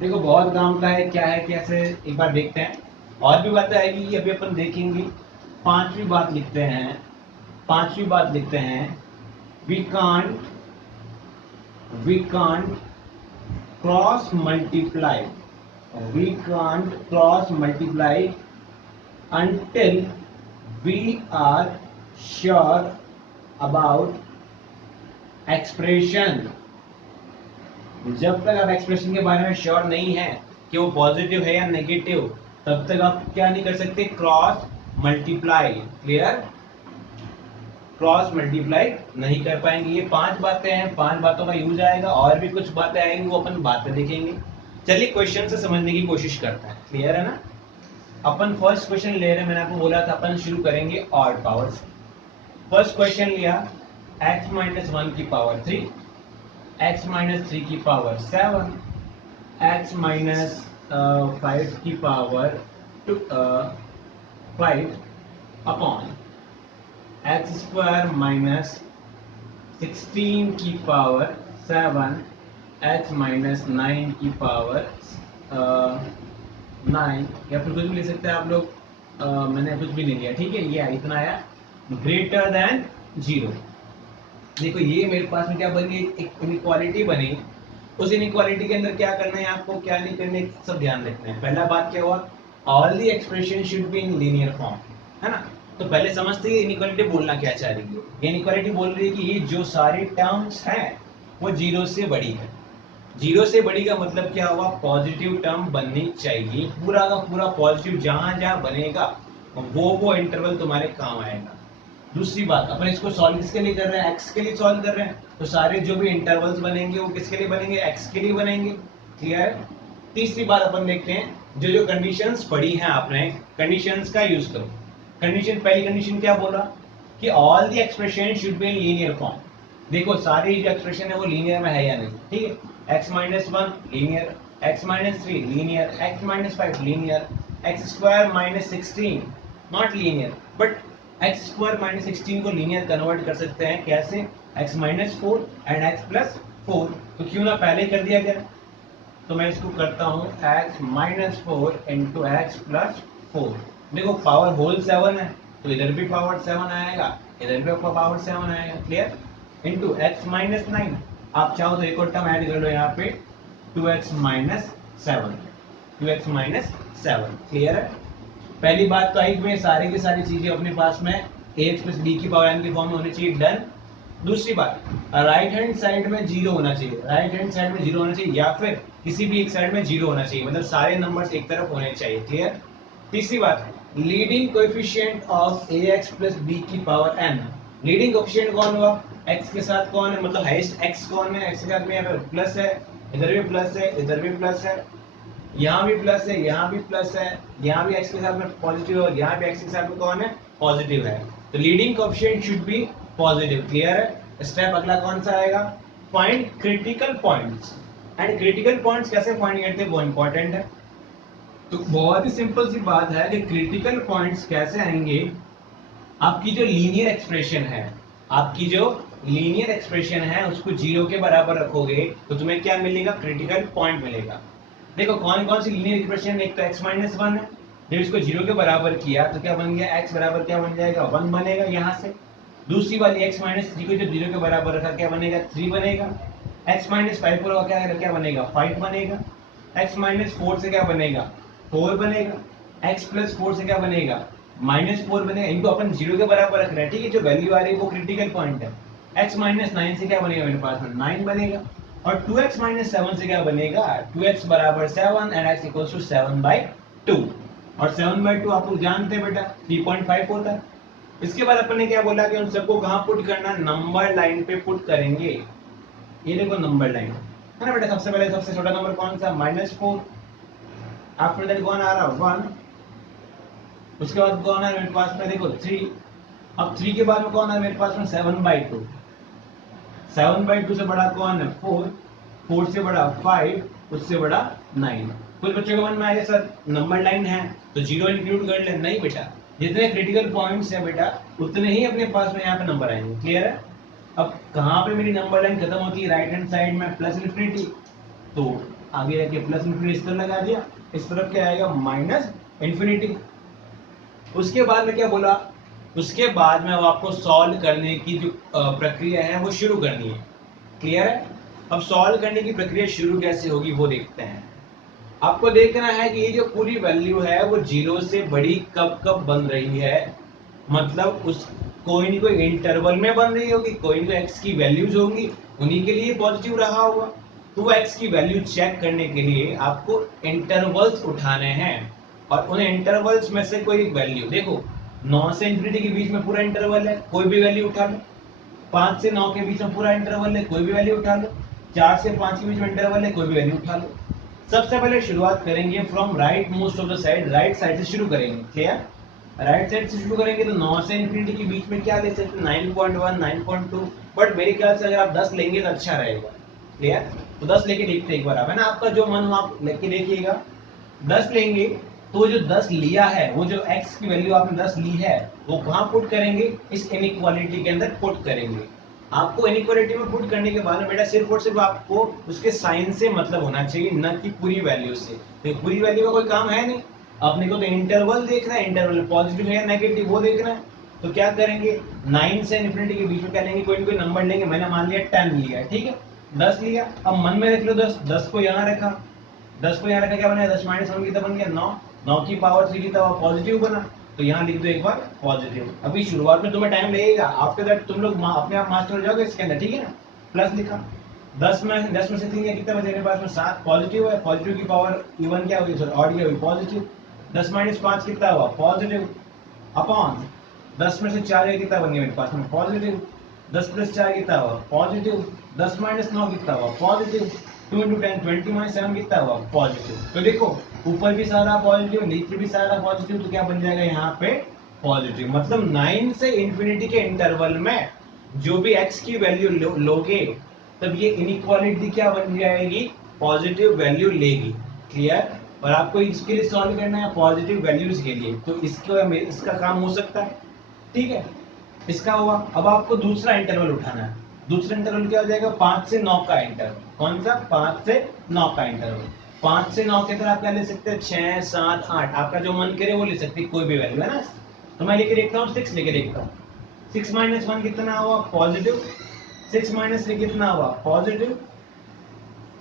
देखो बहुत काम का है, क्या है कैसे, एक बार देखते हैं। और भी बातें आएगी, अभी अपन देखेंगे। पांचवी बात लिखते हैं, we can't cross multiply until we are sure about expression। जब तक आप एक्सप्रेशन के बारे में श्योर नहीं है कि वो पॉजिटिव है या नेगेटिव, तब तक आप क्या नहीं कर सकते, cross multiply. Clear, cross multiply नहीं कर पाएंगे। ये पांच बातें हैं, पांच बातों का यूज आएगा। और भी कुछ बातें आएंगी, वो अपन बातें देखेंगे। चलिए क्वेश्चन से समझने की कोशिश करते हैं, क्लियर है ना। अपन फर्स्ट क्वेश्चन ले रहे हैं, मैंने आपको बोला था अपन शुरू करेंगे ऑड पावर से। फर्स्ट क्वेश्चन लिया, x माइनस 1 की पावर 3, x माइनस 3 की पावर 7, x माइनस 5 की power 5 upon x square minus 16 की पावर 7, एक्स माइनस 9 की पावर 9, या फिर कुछ भी ले सकते हैं आप लोग। मैंने कुछ भी नहीं लिया, ठीक है। ये इतना आया, ग्रेटर देन 0। देखो ये मेरे पास में क्या बनी, एक इनइक्वालिटी बनी। उस इनइक्वालिटी के अंदर क्या करना है आपको, क्या नहीं करना, सब ध्यान रखना है। पहला बात क्या हुआ, all the expression should be in linear form, है ना। तो पहले समझते हैं इनइक्वालिटी बोलना क्या चाह रही है। ये इनइक्वालिटी बोल रही है कि ये जो सारी टर्म्स हैं वो 0 से बड़ी है। 0 से बड़ी का मतलब क्या हुआ, पॉजिटिव टर्म बननी चाहिए। पूरा का पूरा पॉजिटिव, जहां जहां बनेगा वो इंटरवल तुम्हारे काम आएगा। दूसरी बात, अपन इसको सॉल्व किसके लिए कर रहे हैं, एक्स के लिए सॉल्व कर रहे हैं, तो सारे जो भी इंटरवल्स बनेंगे वो किसके लिए बनेंगे, एक्स के लिए बनेंगे। क्लियर है। तीसरी बात अपन देखते हैं, जो जो कंडीशंस पढ़ी हैं आपने, कंडीशंस का यूज करो। कंडीशन, पहली कंडीशन क्या बोला कि all the expression should be in linear form. देखो सारी जो एक्सप्रेशन है वो लीनियर में है या नहीं, ठीक है। x minus 1 linear, x minus 3 linear, x minus 5 linear, x square minus 16 not linear, but x square minus 16 को लीनियर कन्वर्ट कर सकते हैं कैसे, x minus 4 and x plus 4, तो क्यों ना पहले कर दिया जाए। तो मैं इसको करता हूँ x minus 4 into x plus 4। देखो पावर होल 7 है तो इधर भी पावर 7 आएगा, इधर भी आपका पावर 7 आएगा। क्लियर। इंटू एक्स माइनस 9, आप चाहो तो एक और टर्म ऐड कर लो यहाँ पे 2x minus 7, 2x minus 7। Clear है। पहली बात तो आई में सारी की सारी चीजें अपने पास में ax प्लस b की पावर n के फॉर्म में होनी चाहिए, डन। दूसरी बात, राइट हैंड साइड में जीरो होना चाहिए, राइट हैंड साइड में जीरो होना चाहिए या फिर किसी भी एक साइड में जीरो होना चाहिए, मतलब सारे नंबर्स एक तरफ होने चाहिए। क्लियर। तीसरी बात, leading coefficient of ax plus b की पावर n। लीडिंग कोएफिशिएंट कौन हुआ, x के साथ कौन है, मतलब हाईएस्ट x कौन है, x के साथ में यहाँ पे प्लस है, इधर भी प्लस है, इधर भी प्लस है, यहाँ भी प्लस है, यहाँ भी प्लस है, यहाँ भी x के साथ में पॉजिटिव है, यहाँ भी x के साथ में कौन है, पॉजिटिव है, तो leading coefficient should be positive. Clear है। स्टेप अगला कौन सा आएगा, find critical points. And critical points कैसे फाइंड करते हैं वो इंपॉर्टेंट है। तो बहुत ही सिंपल सी बात है कि क्रिटिकल पॉइंट्स कैसे आएंगे, आपकी जो लीनियर एक्सप्रेशन है, आपकी जो लीनियर एक्सप्रेशन है उसको जीरो के बराबर रखोगे तो तुम्हें क्या मिलेगा, क्रिटिकल पॉइंट मिलेगा। देखो कौन कौन सी लीनियर एक्सप्रेशन, एक तो x माइनस 1 है, जब इसको जीरो के बराबर किया तो क्या बन गया, x बराबर क्या बन जाएगा, 1 बनेगा यहाँ से। दूसरी वाली x माइनस 3 को जब जीरो के बराबर रखा क्या बनेगा, 3 बनेगा। x माइनस 5 को क्या बनेगा, 5 बनेगा। x माइनस 4 से क्या बनेगा, 4 बनेगा। x प्लस 4 से क्या बनेगा, माइनस 4 बनेगा। इनको अपन जीरो के बराबर रख रहे हैं, ठीक है। जो वैल्यू आ रही है वो क्रिटिकल पॉइंट है। x माइनस 9 से क्या बनेगा, मेरे पास में 9 बनेगा। और 2x माइनस 7 से क्या बनेगा, 2x बराबर 7 एंड x इक्वल्स टू 7/2। और 7/2 आप लोग जानते हैं बेटा 3.5 होता है। इसके बाद अपन ने क्या बोला कि उन सबको कहाँ पुट करना, नंबर लाइन पे पुट करेंगे। ये देखो नंबर लाइन है ना बेटा, सबसे पहले सबसे छोटा नंबर कौन सा, -4। आफ्टर दैट कौन आ रहा, 1। उसके बाद कौन है मेरे पास में, देखो 3। अब 3 के बाद में कौन है मेरे पास में, 7/2। 7/2 से बड़ा कौन है, 4। 4 से बड़ा 5, उससे बड़ा 9। कुछ बच्चों के मन में आएगा सर नंबर लाइन है तो जीरो इंक्लूड कर ले, नहीं बेटा, जितने क्रिटिकल पॉइंट्स है बेटा उतने ही अपने पास में यहाँ पे नंबर आएंगे। क्लियर है। अब कहाँ पे मेरी नंबर लाइन खत्म होती है, राइट हैंड साइड में प्लस इन्फिनिटी, तो आगे जाके प्लस इन्फिनिटी इस तरफ लगा दिया, इस तरफ क्या आएगा, माइनस इन्फिनिटी। उसके बाद में क्या बोला, उसके बाद में आपको सॉल्व करने की जो प्रक्रिया है वो शुरू करनी है। क्लियर है। अब सॉल्व करने की प्रक्रिया शुरू कैसे होगी वो देखते हैं। आपको देखना है कि ये जो पूरी वैल्यू है वो जीरो से बड़ी कब कब बन रही है, मतलब उस कोई नहीं कोई इंटरवल में बन रही होगी, कोई नहीं एक्स की वैल्यूज होंगी उन्हीं के लिए पॉजिटिव रहा होगा। तो एक्स की वैल्यू चेक करने के लिए आपको इंटरवल्स उठाने हैं और उन इंटरवल्स में से कोई एक वैल्यू, देखो 9 से इंफिनिटी के बीच में पूरा इंटरवल है, कोई भी वैल्यू उठा लो। 5 से 9 के बीच में पूरा इंटरवल है, कोई भी वैल्यू उठा लो। 4 से 5 के बीच में इंटरवल है, कोई भी वैल्यू उठा लो। सबसे पहले शुरुआत करेंगे from right most of the side, right side से शुरू करेंगे। क्लियर। राइट साइड से शुरू करेंगे तो 9 से इंफिनिटी के बीच में क्या ले सकते हैं, 9.1, 9.2, बट मेरे ख्याल से अगर आप 10 लेंगे तो अच्छा रहेगा। क्लियर। तो 10 लेके देखते एक बार आप, है ना, आपका जो मन हो आप लेके देखिएगा। 10 लेंगे तो जो 10 लिया है, वो जो x की वैल्यू आपने 10 ली है वो कहाँ पुट करेंगे, इस इनइक्वालिटी के अंदर पुट करेंगे। आपको इनइक्वालिटी में पुट करने के बाद में बेटा सिर्फ और सिर्फ आपको उसके साइन से मतलब होना चाहिए, न कि पूरी वैल्यू से। तो पूरी वैल्यू का कोई काम है नहीं, अपने को तो इंटरवल देखना है, इंटरवल पॉजिटिव है या नेगेटिव वो देखना है। तो क्या करेंगे, 9 से इन्फिनिटी के बीच में क्या लेंगे, कोई ना कोई नंबर लेंगे। मैंने मान लिया 10 लिया है, ठीक है, 10 लिया। अब मन में रख लो 10 को यहाँ रखा, 10 को यहाँ रखा, क्या बना, 10 माइनस 1 कितना बन गया, 9। 9 की पावर 3 कितना हुआ, पॉजिटिव बना, तो यहाँ लिख दो एक बार पॉजिटिव। अभी शुरुआत में तुम्हें टाइम लगेगा, आफ्टर दैट तुम लोग अपने आप मास्टर हो जाओगे इसके अंदर, ठीक है ना। प्लस लिखा, 10 में से 3 कितना बचे मेरे पास में, 7। पॉजिटिव है, पॉजिटिव की पावर इवन क्या होगी, सॉरी ऑड क्या होगी, पॉजिटिव। 10 माइनस 5 कितना हुआ, पॉजिटिव। अपॉन 10 में से 4 गया कितना बन गया मेरे पास में पॉजिटिव, 10 प्लस 4 कितना हुआ पॉजिटिव, 10 माइनस 9 कितना हुआ पॉजिटिव, 2 इंटू 10 20 माइनस 7 कितना हुआ पॉजिटिव। तो देखो ऊपर भी सारा पॉजिटिव नीचे भी सारा पॉजिटिव, तो क्या बन जाएगा यहाँ पे पॉजिटिव। मतलब 9 से इंफिनिटी के इंटरवल में जो भी x की वैल्यू लोगे तब ये इनइक्वालिटी क्या बन जाएगी पॉजिटिव वैल्यू लेगी। क्लियर। और आपको इसके लिए सॉल्व करना है पॉजिटिव वैल्यूज के लिए, तो इसका काम हो सकता है। ठीक है, इसका हुआ। अब आपको दूसरा इंटरवल उठाना है। दूसरा इंटरवल क्या हो जाएगा 5 से 9 का इंटरवल। कौन सा 5 से 9 का इंटरवल। 5 से 9 के अंदर आप क्या ले सकते हैं 6 7 8 आपका जो मन करे वो ले सकते हैं, कोई भी वैल्यू है ना। तो मैं लेके देखता हूँ 6 लेके देखता हूँ। 6 माइनस 1 कितना हुआ पॉजिटिव, 6 माइनस 3 कितना हुआ पॉजिटिव,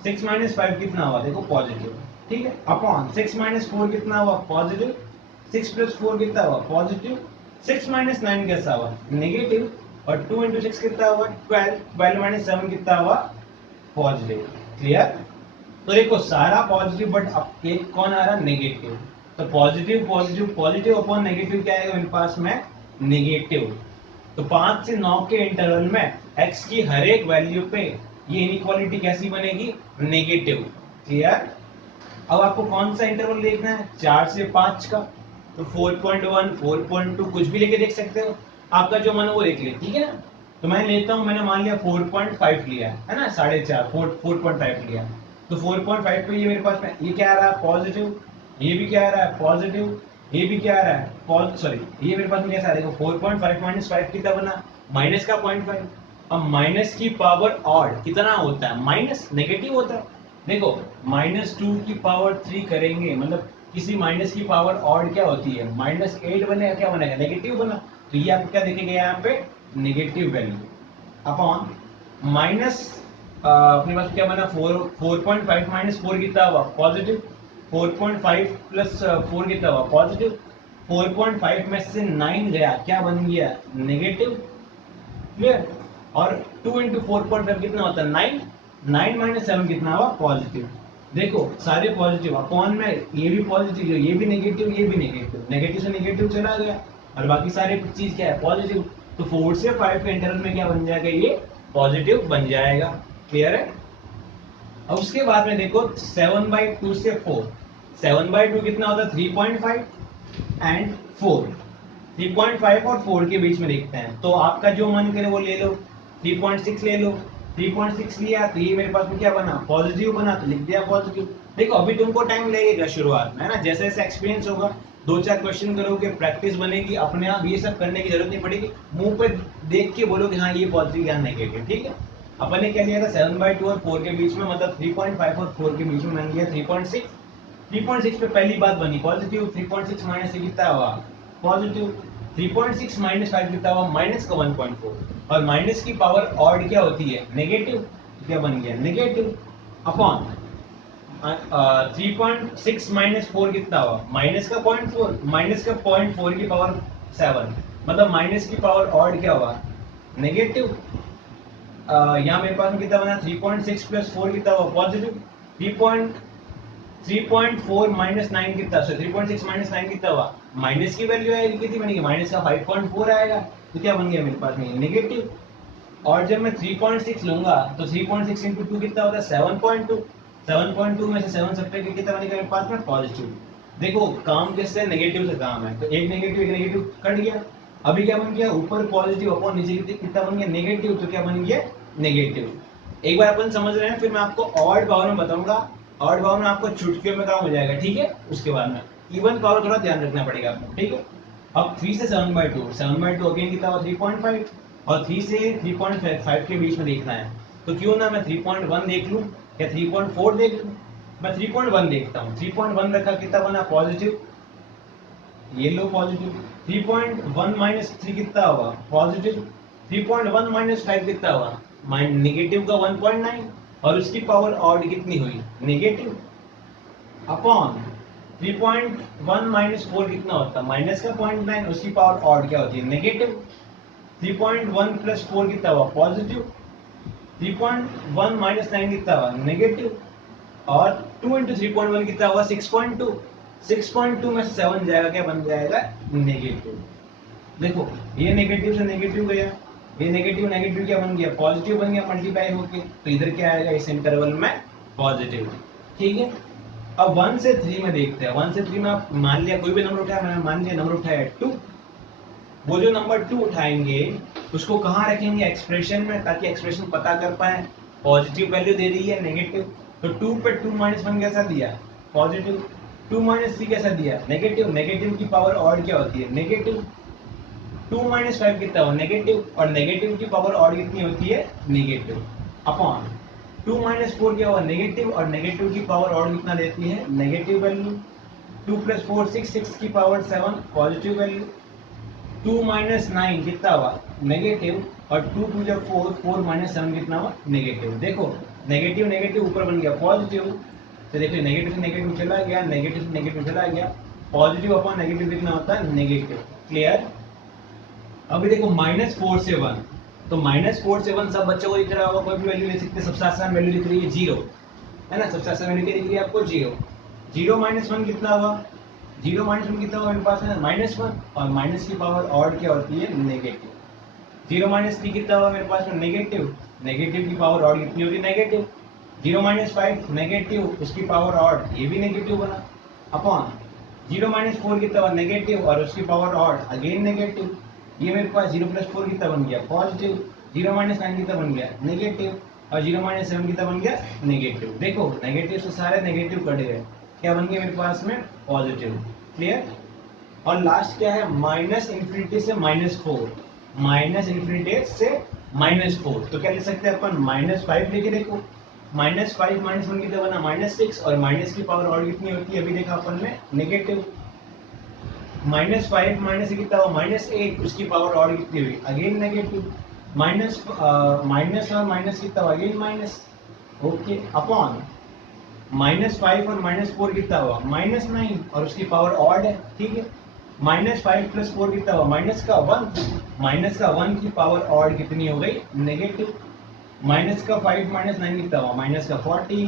6 माइनस 5 कितना हुआ देखो पॉजिटिव। ठीक है, अपॉन 6 माइनस 4 कितना हुआ पॉजिटिव, 6 प्लस 4 कितना हुआ पॉजिटिव, 6 माइनस 9 कैसा हुआ नेगेटिव, और 2 इंटू 6 कितना हुआ 12, 12 माइनस 7 कितना हुआ पॉजिटिव। क्लियर। तो देखो सारा पॉजिटिव बट अब एक कौन आ रहा नेगेटिव। तो positive positive positive upon negative क्या आएगा मेरे पास में नेगेटिव। तो 5 से 9 के इंटरवल में x की हर एक वैल्यू पे ये इनइक्वालिटी कैसी बनेगी नेगेटिव। क्लियर। अब आपको कौन सा इंटरवल देखना है 4 से 5 का। तो 4.1 4.2 कुछ भी लेके देख सकते हो, आपका जो मन वो देख ले। ठीक है ना। तो मैं लेता हूं, मैंने मान लिया 4.5 लिया है ना, 4.5 4.5 लिया। तो 4.5 पे ये मेरे पास में ये क्या आ रहा है पॉजिटिव, ये भी क्या आ रहा है पॉजिटिव, ये भी क्या आ रहा है सॉरी ये मेरे पास में कैसा आ रहा है 4.5 माइनस 5 कितना बना माइनस का 0.5। अब माइनस की पावर ऑड कितना होता है माइनस नेगेटिव होता है। देखो -2 की पावर 3 करेंगे मतलब किसी माइनस की पावर ऑड क्या होती है -8 बनेगा, क्या बनेगा नेगेटिव बना। तो ये आपको क्या दिखेगा यहाँ पे नेगेटिव वैल्यू अपॉन माइनस अपने पास क्या बना 4.5 माइनस 4 कितना हुआ पॉजिटिव, 4.5 प्लस 4 कितना हुआ पॉजिटिव, 4.5 में से 9 गया क्या बन गया नेगेटिव। क्लियर। और 2 इंटू 4.5 कितना होता है 9, 9 माइनस 7 कितना हुआ पॉजिटिव। देखो सारे पॉजिटिव अपॉन में ये भी पॉजिटिव ये भी नेगेटिव ये भी नेगेटिव, नेगेटिव से नेगेटिव चला गया और बाकी सारे चीज क्या है पॉजिटिव। तो 4 से 5 के इंटरवल में क्या बन जाएगा ये पॉजिटिव बन जाएगा। क्लियर है। अब उसके बाद में देखो 7/2 से 4, 7/2 कितना होता है 3.5 एंड 4, 3.5 और 4 के बीच में देखते हैं। तो आपका जो मन करे वो ले लो, 3.6 ले लो, 3.6 लिया तो ये मेरे पास में क्या बना पॉजिटिव बना तो लिख दिया पॉजिटिव। देखो अभी तुमको टाइम लगेगा शुरुआत में है ना, जैसे जैसे एक्सपीरियंस होगा 2-4 क्वेश्चन करोगे प्रैक्टिस बनेगी अपने आप, ये सब करने की जरूरत नहीं पड़ेगी, मुंह पे देख के बोलोगे हाँ ये पॉजिटिव या नेगेटिव। ठीक है। अपन ने क्या लिया था 7/2 और 4 के बीच में मतलब 3.5 और 4 के बीच में मैंने लिया 3.6, 3.6 पे पहली बात बनी पॉजिटिव, 3.6 माइनस से कितना हुआ पॉजिटिव, 3.6 माइनस 5 कितना हुआ माइनस का 1.4 और माइनस की पावर ऑड क्या होती है नेगेटिव, तो क्या बन गया नेगेटिव अपॉन 3.6 माइनस 4 कितना हुआ माइनस का 0.4, माइनस का 0.4 की पावर 7 मतलब माइनस की पावर ऑड क्या हुआ नेगेटिव। यहाँ मेरे पास में कितना बना 3.6 प्लस 4 कितना हुआ पॉजिटिव, 3.4 माइनस 9 कितना 3.6 माइनस 9 कितना हुआ माइनस की वैल्यू आएगी कितनी बनेगी माइनस का 5.4 आएगा, तो क्या बन गया मेरे पास में नेगेटिव। और जब मैं 3.6 लूंगा तो 3.6 इंटू 2 कितना होता है 7.2, 7.2 में से 7 सब्ट्रैक्ट करके कितना बनेगा मेरे पास में पॉजिटिव। देखो काम किससे नेगेटिव से काम है, तो एक नेगेटिव कट गया। अभी क्या बन गया ऊपर पॉजिटिव अपॉन नीचे कितना बन गया नेगेटिव, तो क्या बन गया नेगेटिव। एक बार अपन समझ रहे हैं फिर मैं आपको ऑड पावर में बताऊंगा, ऑड पावर में आपको चुटकियों में काम हो जाएगा। ठीक है। उसके बाद में इवन पावर थोड़ा ध्यान रखना पड़ेगा आपको। ठीक है। अब 3 से 7/2, 7/2 अगेन कितना हुआ 3.5 और 3 से 3.5 के बीच में देखना है, तो क्यों ना मैं 3.1 देख लूं या 3.4 देख लूं। मैं 3.1 देखता हूं, 3.1 रखा कितना बना पॉजिटिव, ये लो पॉजिटिव, 3.1 माइनस 3 कितना हुआ पॉजिटिव, 3.1 माइनस 5 कितना हुआ नेगेटिव का 1.9 और उसकी पावर ऑड कितनी हुई नेगेटिव अपॉन 3.1 माइनस 4 कितना होता है माइनस का 0.9 उसकी पावर ऑड क्या होती है नेगेटिव, 3.1 प्लस 4 कितना हुआ पॉजिटिव, 3.1 माइनस 9 कितना हुआ नेगेटिव और 2 इंटू 3.1 कितना हुआ 6.2, 6.2 में से 7 जाएगा क्या बन जाएगा नेगेटिव। देखो ये नेगेटिव से नेगेटिव गया, ये नेगेटिव नेगेटिव क्या बन गया, पॉजिटिव बन गया मल्टीप्लाई होके, तो इधर क्या आएगा इस इंटरवल में, पॉजिटिव। ठीक है, अब 1 से 3 में देखते हैं। 1 से 3 में आप मान लिया कोई भी नंबर उठाया, मैंने मान लिया नंबर उठाया 2। वो जो नंबर 2 उठाएंगे उसको कहाँ रखेंगे, एक्सप्रेशन में, ताकि एक्सप्रेशन पता कर पाए। पॉजिटिव वैल्यू दे रही है नेगेटिव, तो 2 पे 2 माइनस 1 कैसा दिया, पॉजिटिव। 2 माइनस 3 कैसा दिया, नेगेटिव। नेगेटिव की पावर ऑड क्या होती है, नेगेटिव। 2 माइनस 5 कितना हो, नेगेटिव, और नेगेटिव की पावर ऑड कितनी होती है, नेगेटिव, अपॉन 2 माइनस 4 क्या हुआ, नेगेटिव, और नेगेटिव की पावर ऑड कितना देती है, नेगेटिव वैल्यू। 2 प्लस 4 6, 6 की पावर 7, पॉजिटिव वैल्यू। 2 माइनस 9 कितना हुआ, नेगेटिव, और 2 2 जब 4, 4 माइनस 7 कितना हुआ, नेगेटिव। देखो नेगेटिव नेगेटिव ऊपर बन गया पॉजिटिव, तो देखो नेगेटिव से नेगेटिव चला गया, नेगेटिव से नेगेटिव चला गया, पॉजिटिव अपॉन नेगेटिव कितना होता है, नेगेटिव। क्लियर। अभी देखो -4 से 1, तो -4 से 1 सब बच्चों को दिख रहा होगा, कोई भी वैल्यू ले सकते हैं। सबसे आसान वैल्यू दिख रही है 0, है ना, सबसे आसान वैल्यू क्या दिख रही है आपको, 0। 0 माइनस 1 कितना हुआ, 0 माइनस 1 कितना हुआ मेरे पास है -1, और माइनस की पावर ऑड क्या होती है, नेगेटिव। 0 माइनस 3 कितना हुआ मेरे पास में, नेगेटिव। नेगेटिव की पावर ऑड कितनी होगी, नेगेटिव। 0 माइनस 5 नेगेटिव, उसकी पावर ऑड, ये भी नेगेटिव बना, अपॉन 0 माइनस 4 कितना हुआ, नेगेटिव, और उसकी पावर ऑड अगेन नेगेटिव। ये मेरे पास 0 प्लस 4 कितना बन गया, पॉजिटिव। 0 माइनस 9 कितना बन गया, नेगेटिव, और 0 माइनस 7 कितना बन गया, नेगेटिव। देखो नेगेटिव से सारे नेगेटिव कट गए, क्या बन गया मेरे पास में, पॉजिटिव। क्लियर। और लास्ट क्या है, माइनस इन्फिनिटी से -4, माइनस इन्फिनिटी से -4, तो क्या लिख सकते हैं अपन, -5 लेके देखो। -5 माइनस 1 कितना बना, -6, और माइनस की पावर और कितनी होती है, अभी देखा अपन ने, नेगेटिव। -5 माइनस से कितना हुआ, -8, उसकी पावर और कितनी हुई, अगेन नेगेटिव। माइनस माइनस और माइनस कितना हुआ, अगेन माइनस, ओके, अपॉन -5 और -4 कितना हुआ, -9, और उसकी पावर ऑड है, ठीक है। -5 प्लस 4 कितना हुआ, माइनस का 1, माइनस का 1 की पावर ऑड कितनी हो गई, नेगेटिव। माइनस का 5 माइनस 9 कितना हुआ, माइनस का 14,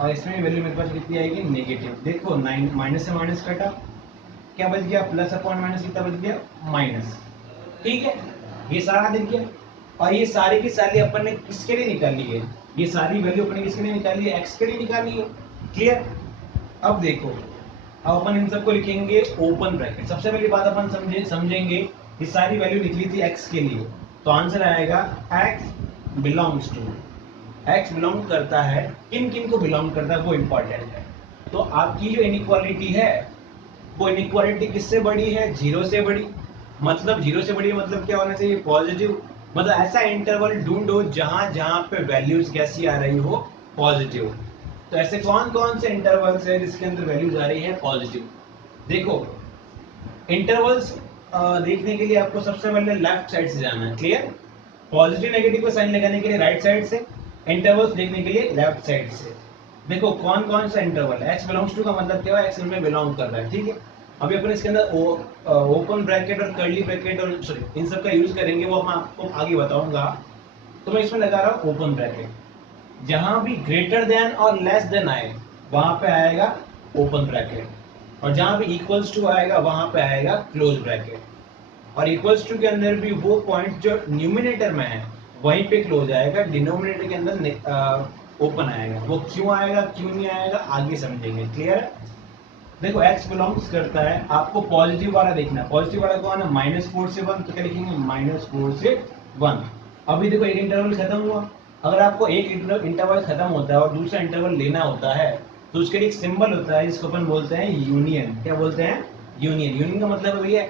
और इसमें वैल्यू मेरे पास कितनी आएगी, नेगेटिव। देखो 9 माइनस से माइनस कटा, क्या बच गया, प्लस अपॉन माइनस कितना बच गया, माइनस। ठीक है, ये सारा दिख गया। और ये सारी की सारी अपन ने किसके लिए निकाली है, ये सारी वैल्यू अपन ने किसके लिए निकाली है, एक्स के लिए निकाली है। क्लियर। अब देखो, अब अपन इन सबको लिखेंगे ओपन ब्रैकेट। सबसे पहली बात अपन समझेंगे, ये सारी वैल्यू निकली थी एक्स के लिए, तो आंसर आएगा x belongs to, x belong करता है, किन किन को बिलोंग करता है वो इंपॉर्टेंट है। तो आपकी जो इनइक्वालिटी है, वो इनइक्वालिटी किससे बड़ी है, 0 से बड़ी। मतलब 0 से बड़ी मतलब क्या होना चाहिए, पॉजिटिव। मतलब ऐसा इंटरवल ढूंढो जहां जहां पे वैल्यूज कैसी आ रही हो, पॉजिटिव। तो ऐसे कौन कौन से इंटरवल्स है जिसके अंदर वैल्यूज आ रही है पॉजिटिव। देखो इंटरवल्स देखने के लिए आपको सबसे पहले लेफ्ट साइड से जाना है। क्लियर। पॉजिटिव नेगेटिव को साइन लगाने के लिए राइट साइड से, इंटरवल्स देखने के लिए लेफ्ट साइड से। देखो कौन कौन सा इंटरवल है, x बिलोंग्स टू का मतलब क्या है, x में बिलोंग कर रहा है, ठीक है। अभी अपन इसके अंदर ओपन ब्रैकेट और कर्ली ब्रैकेट और सॉरी इन सब का यूज करेंगे, वो मैं आपको आगे बताऊंगा। तो मैं इसमें लगा रहा हूँ ओपन ब्रैकेट, जहां भी ग्रेटर देन और लेस देन आए वहां पे आएगा ओपन ब्रैकेट, और जहां भी इक्वल्स टू आएगा वहां पे आएगा क्लोज ब्रैकेट। और इक्वल्स टू के अंदर भी वो पॉइंट जो न्यूमिनेटर में है वहीं पे क्लोज आएगा, डिनोमिनेटर के अंदर ओपन आएगा। वो क्यों आएगा क्यों नहीं आएगा आगे समझेंगे। क्लियर है। देखो x बिलोंग्स करता है, आपको पॉजिटिव वाला देखना है। पॉजिटिव वाला कौन है, -4 से 1, तो क्या लिखेंगे, -4 से 1। अभी देखो एक इंटरवल खत्म हुआ, अगर आपको एक इंटरवल खत्म होता है और दूसरा इंटरवल लेना होता है तो उसके लिए एक सिंबल होता है जिसको अपन बोलते हैं यूनियन। क्या बोलते हैं, यूनियन। यूनियन का मतलब भैया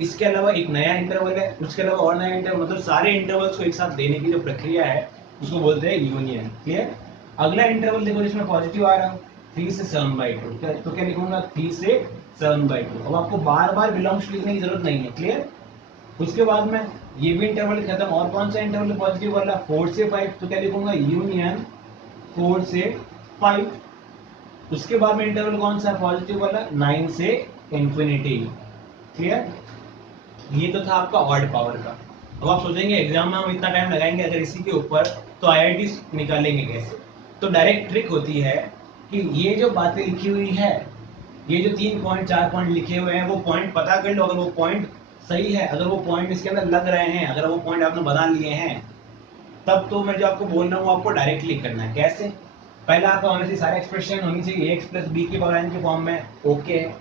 इसके अलावा एक नया इंटरवल है, उसके अलावा और नया इंटरवल, मतलब सारे इंटरवल्स को एक साथ लेने की जो प्रक्रिया है उसको बोलते हैं यूनियन। क्लियर। अगला इंटरवल देखो जिसमें पॉजिटिव आ रहा है 3 से 7/2, तो क्या लिखूंगा 3 से 7/2। अब आपको बार बार बिलोंग्स लिखने की जरूरत नहीं है। क्लियर। उसके बाद में ये भी इंटरवल खत्म, और कौन सा इंटरवल पॉजिटिव वाला 4 से 5, तो क्या लिखूंगा यूनियन 4 से 5। उसके बाद में इंटरवल कौन सा पॉजिटिव वाला 9 से इंफिनिटी। क्लियर। ये तो था आपका ऑड पावर का। अब आप सोचेंगे एग्जाम में हम इतना टाइम लगाएंगे अगर इसी के ऊपर, तो आईआईटी निकालेंगे कैसे। तो डायरेक्ट ट्रिक होती है कि ये जो बातें लिखी हुई है, ये जो 3 पॉइंट 4 पॉइंट लिखे हुए हैं, वो पॉइंट पता कर लो। अगर वो पॉइंट सही है, अगर वो पॉइंट इसके अंदर लग रहे हैं, अगर वो पॉइंट आपने बना लिए हैं, तब तो मैं जो आपको बोल रहा हूँ आपको डायरेक्टली करना है। कैसे? पहला आपका होना चाहिए सारे एक्सप्रेशन होनी चाहिए ax प्लस बी के पावर n के फॉर्म में, ओके है।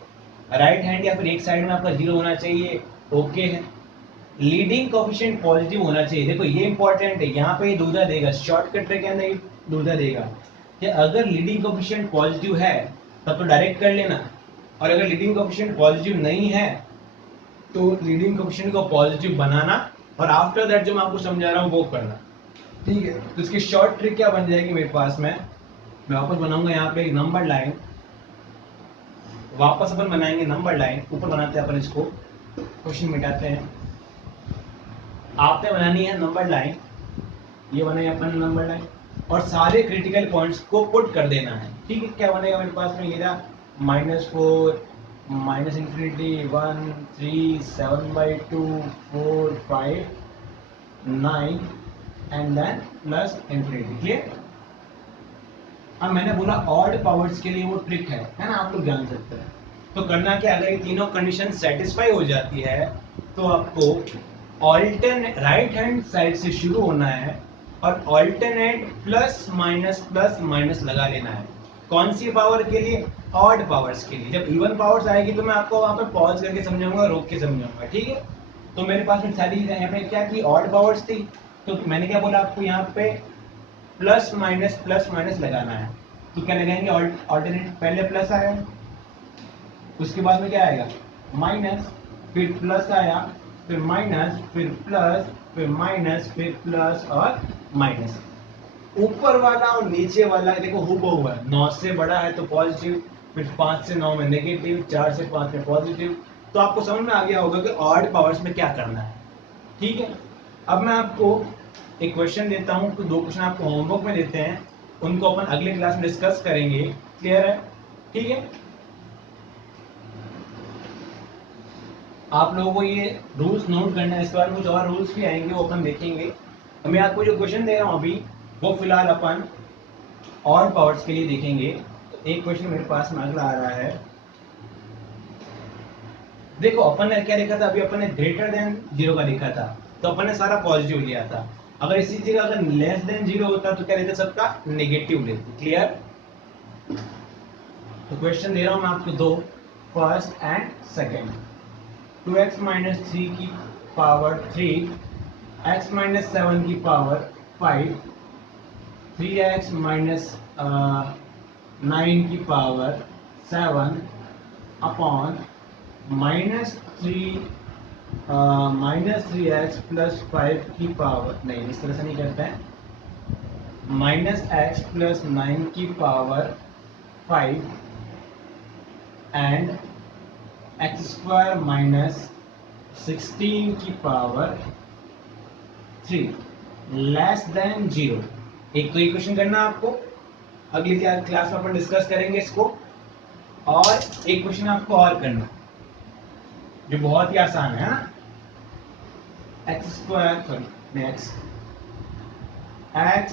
राइट हैंड या फिर एक साइड में आपका जीरो होना चाहिए, ओके है। लीडिंग कोएफिशिएंट पॉजिटिव होना चाहिए। देखो ये इंपॉर्टेंट है, यहाँ पे ये दुविधा देगा, शॉर्टकट ट्रिक के अंदर ये दुविधा देगा कि अगर लीडिंग कोएफिशिएंट पॉजिटिव है तब तो डायरेक्ट कर लेना, और अगर लीडिंग कोएफिशिएंट पॉजिटिव नहीं है तो लीडिंग कोएफिशिएंट को पॉजिटिव बनाना और आफ्टर दैट जो मैं आपको समझा रहा हूँ वो करना, ठीक है। तो इसकी शॉर्ट ट्रिक क्या बन जाएगी मेरे पास में, मैं वापस बनाऊंगा यहाँ पे एक नंबर लाइन, वापस अपन बनाएंगे नंबर लाइन, ऊपर बनाते हैं अपन इसको, क्वेश्चन मिटाते हैं। आपने बनानी है नंबर लाइन, ये बनाए अपन नंबर लाइन, और सारे क्रिटिकल पॉइंट्स को पुट कर देना है, ठीक है। क्या बनेगा मेरे पास में, ये रहा -4 -∞ 1 3 7/2 4 5 9 and then plus infinity, clear. अब मैंने बोला ऑड पावर्स के लिए वो ट्रिक है ना, आप लोग जान सकते हैं। तो करना क्या, अगर ये तीनों कंडीशन सेटिस्फाई हो जाती है तो आपको ऑल्टरनेट राइट हैंड साइड से शुरू होना है और ऑल्टरनेट प्लस माइनस लगा लेना है। कौन सी पावर के लिए, ऑड पावर्स के लिए। जब इवन पावर्स आएगी तो मैं आपको वहां पर पॉज करके समझाऊंगा, रोक के समझाऊंगा, ठीक है। तो मेरे पास में सारी चीजें यहाँ पे क्या की, ऑड पावर्स थी, तो मैंने क्या बोला आपको, यहाँ पे प्लस माइनस लगाना है। तो क्या लगाएंगे, ऑल्टरनेट, पहले प्लस आया, उसके बाद में क्या आएगा माइनस, फिर प्लस आया, फिर माइनस, फिर प्लस, फिर माइनस, फिर प्लस और माइनस। ऊपर वाला और नीचे वाला देखो हुबहू है, 9 से बड़ा है तो पॉजिटिव, फिर 5 से 9 में नेगेटिव, 4 से 5 में पॉजिटिव। तो आपको समझ में आ गया होगा कि ऑड पावर्स में क्या करना है, ठीक है। अब मैं आपको एक क्वेश्चन देता हूं, तो 2 क्वेश्चन आपको होमवर्क में देते हैं, उनको अपन अगले क्लास में डिस्कस करेंगे, क्लियर है, ठीक है। आप लोगों को ये रूल्स नोट करना है, इसके बाद कुछ और रूल्स भी आएंगे वो अपन देखेंगे। मैं आपको जो क्वेश्चन दे रहा हूं अभी, वो फिलहाल अपन और पावर्स के लिए देखेंगे। तो एक क्वेश्चन मेरे पास में अगला आ रहा है, देखो अपन ने क्या देखा था अभी, अपन ने ग्रेटर देन 0 का देखा था, तो अपन ने सारा पॉजिटिव लिया था। अगर इसी जगह अगर लेस देन 0 होता तो क्या लेते, सबका नेगेटिव लेते, क्लियर। तो क्वेश्चन दे रहा हूं मैं आपको दो, first and second. 2x minus 3 की पावर 3, x माइनस 7 की पावर 5, 3x माइनस 9 की पावर 7 अपॉन -3x प्लस 5 की पावर, नहीं इस तरह से नहीं करते हैं, -x प्लस 9 की पावर 5 एंड x² माइनस 16 की पावर 3 लेस देन 0। एक तो इक्वेशन करना आपको, अगली क्लास में अपन डिस्कस करेंगे इसको। और एक क्वेश्चन आपको और करना जो बहुत ही आसान है ना, x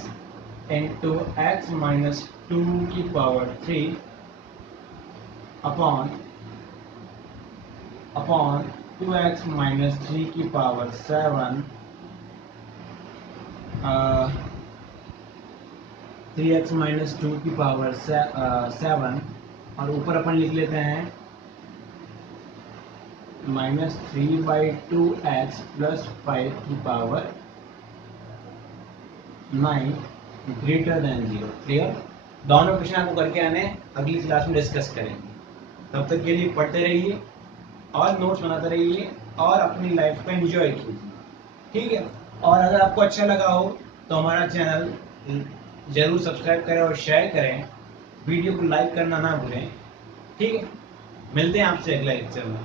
इंटू x माइनस 2 की पावर 3 अपॉन 2x माइनस 3 की पावर 7 3x माइनस 2 की पावर 7 और ऊपर अपन लिख लेते हैं -3/2x प्लस 5 की पावर 9 ग्रेटर देन 0, क्लियर। दोनों क्वेश्चन आपको करके आने, अगली क्लास में डिस्कस करेंगे। तब तक के लिए पढ़ते रहिए और नोट्स बनाते रहिए और अपनी लाइफ को एंजॉय कीजिए, ठीक है। और अगर आपको अच्छा लगा हो तो हमारा चैनल जरूर सब्सक्राइब करें और शेयर करें, वीडियो को लाइक करना ना भूलें, ठीक है। मिलते हैं आपसे अगले लेक्चर में।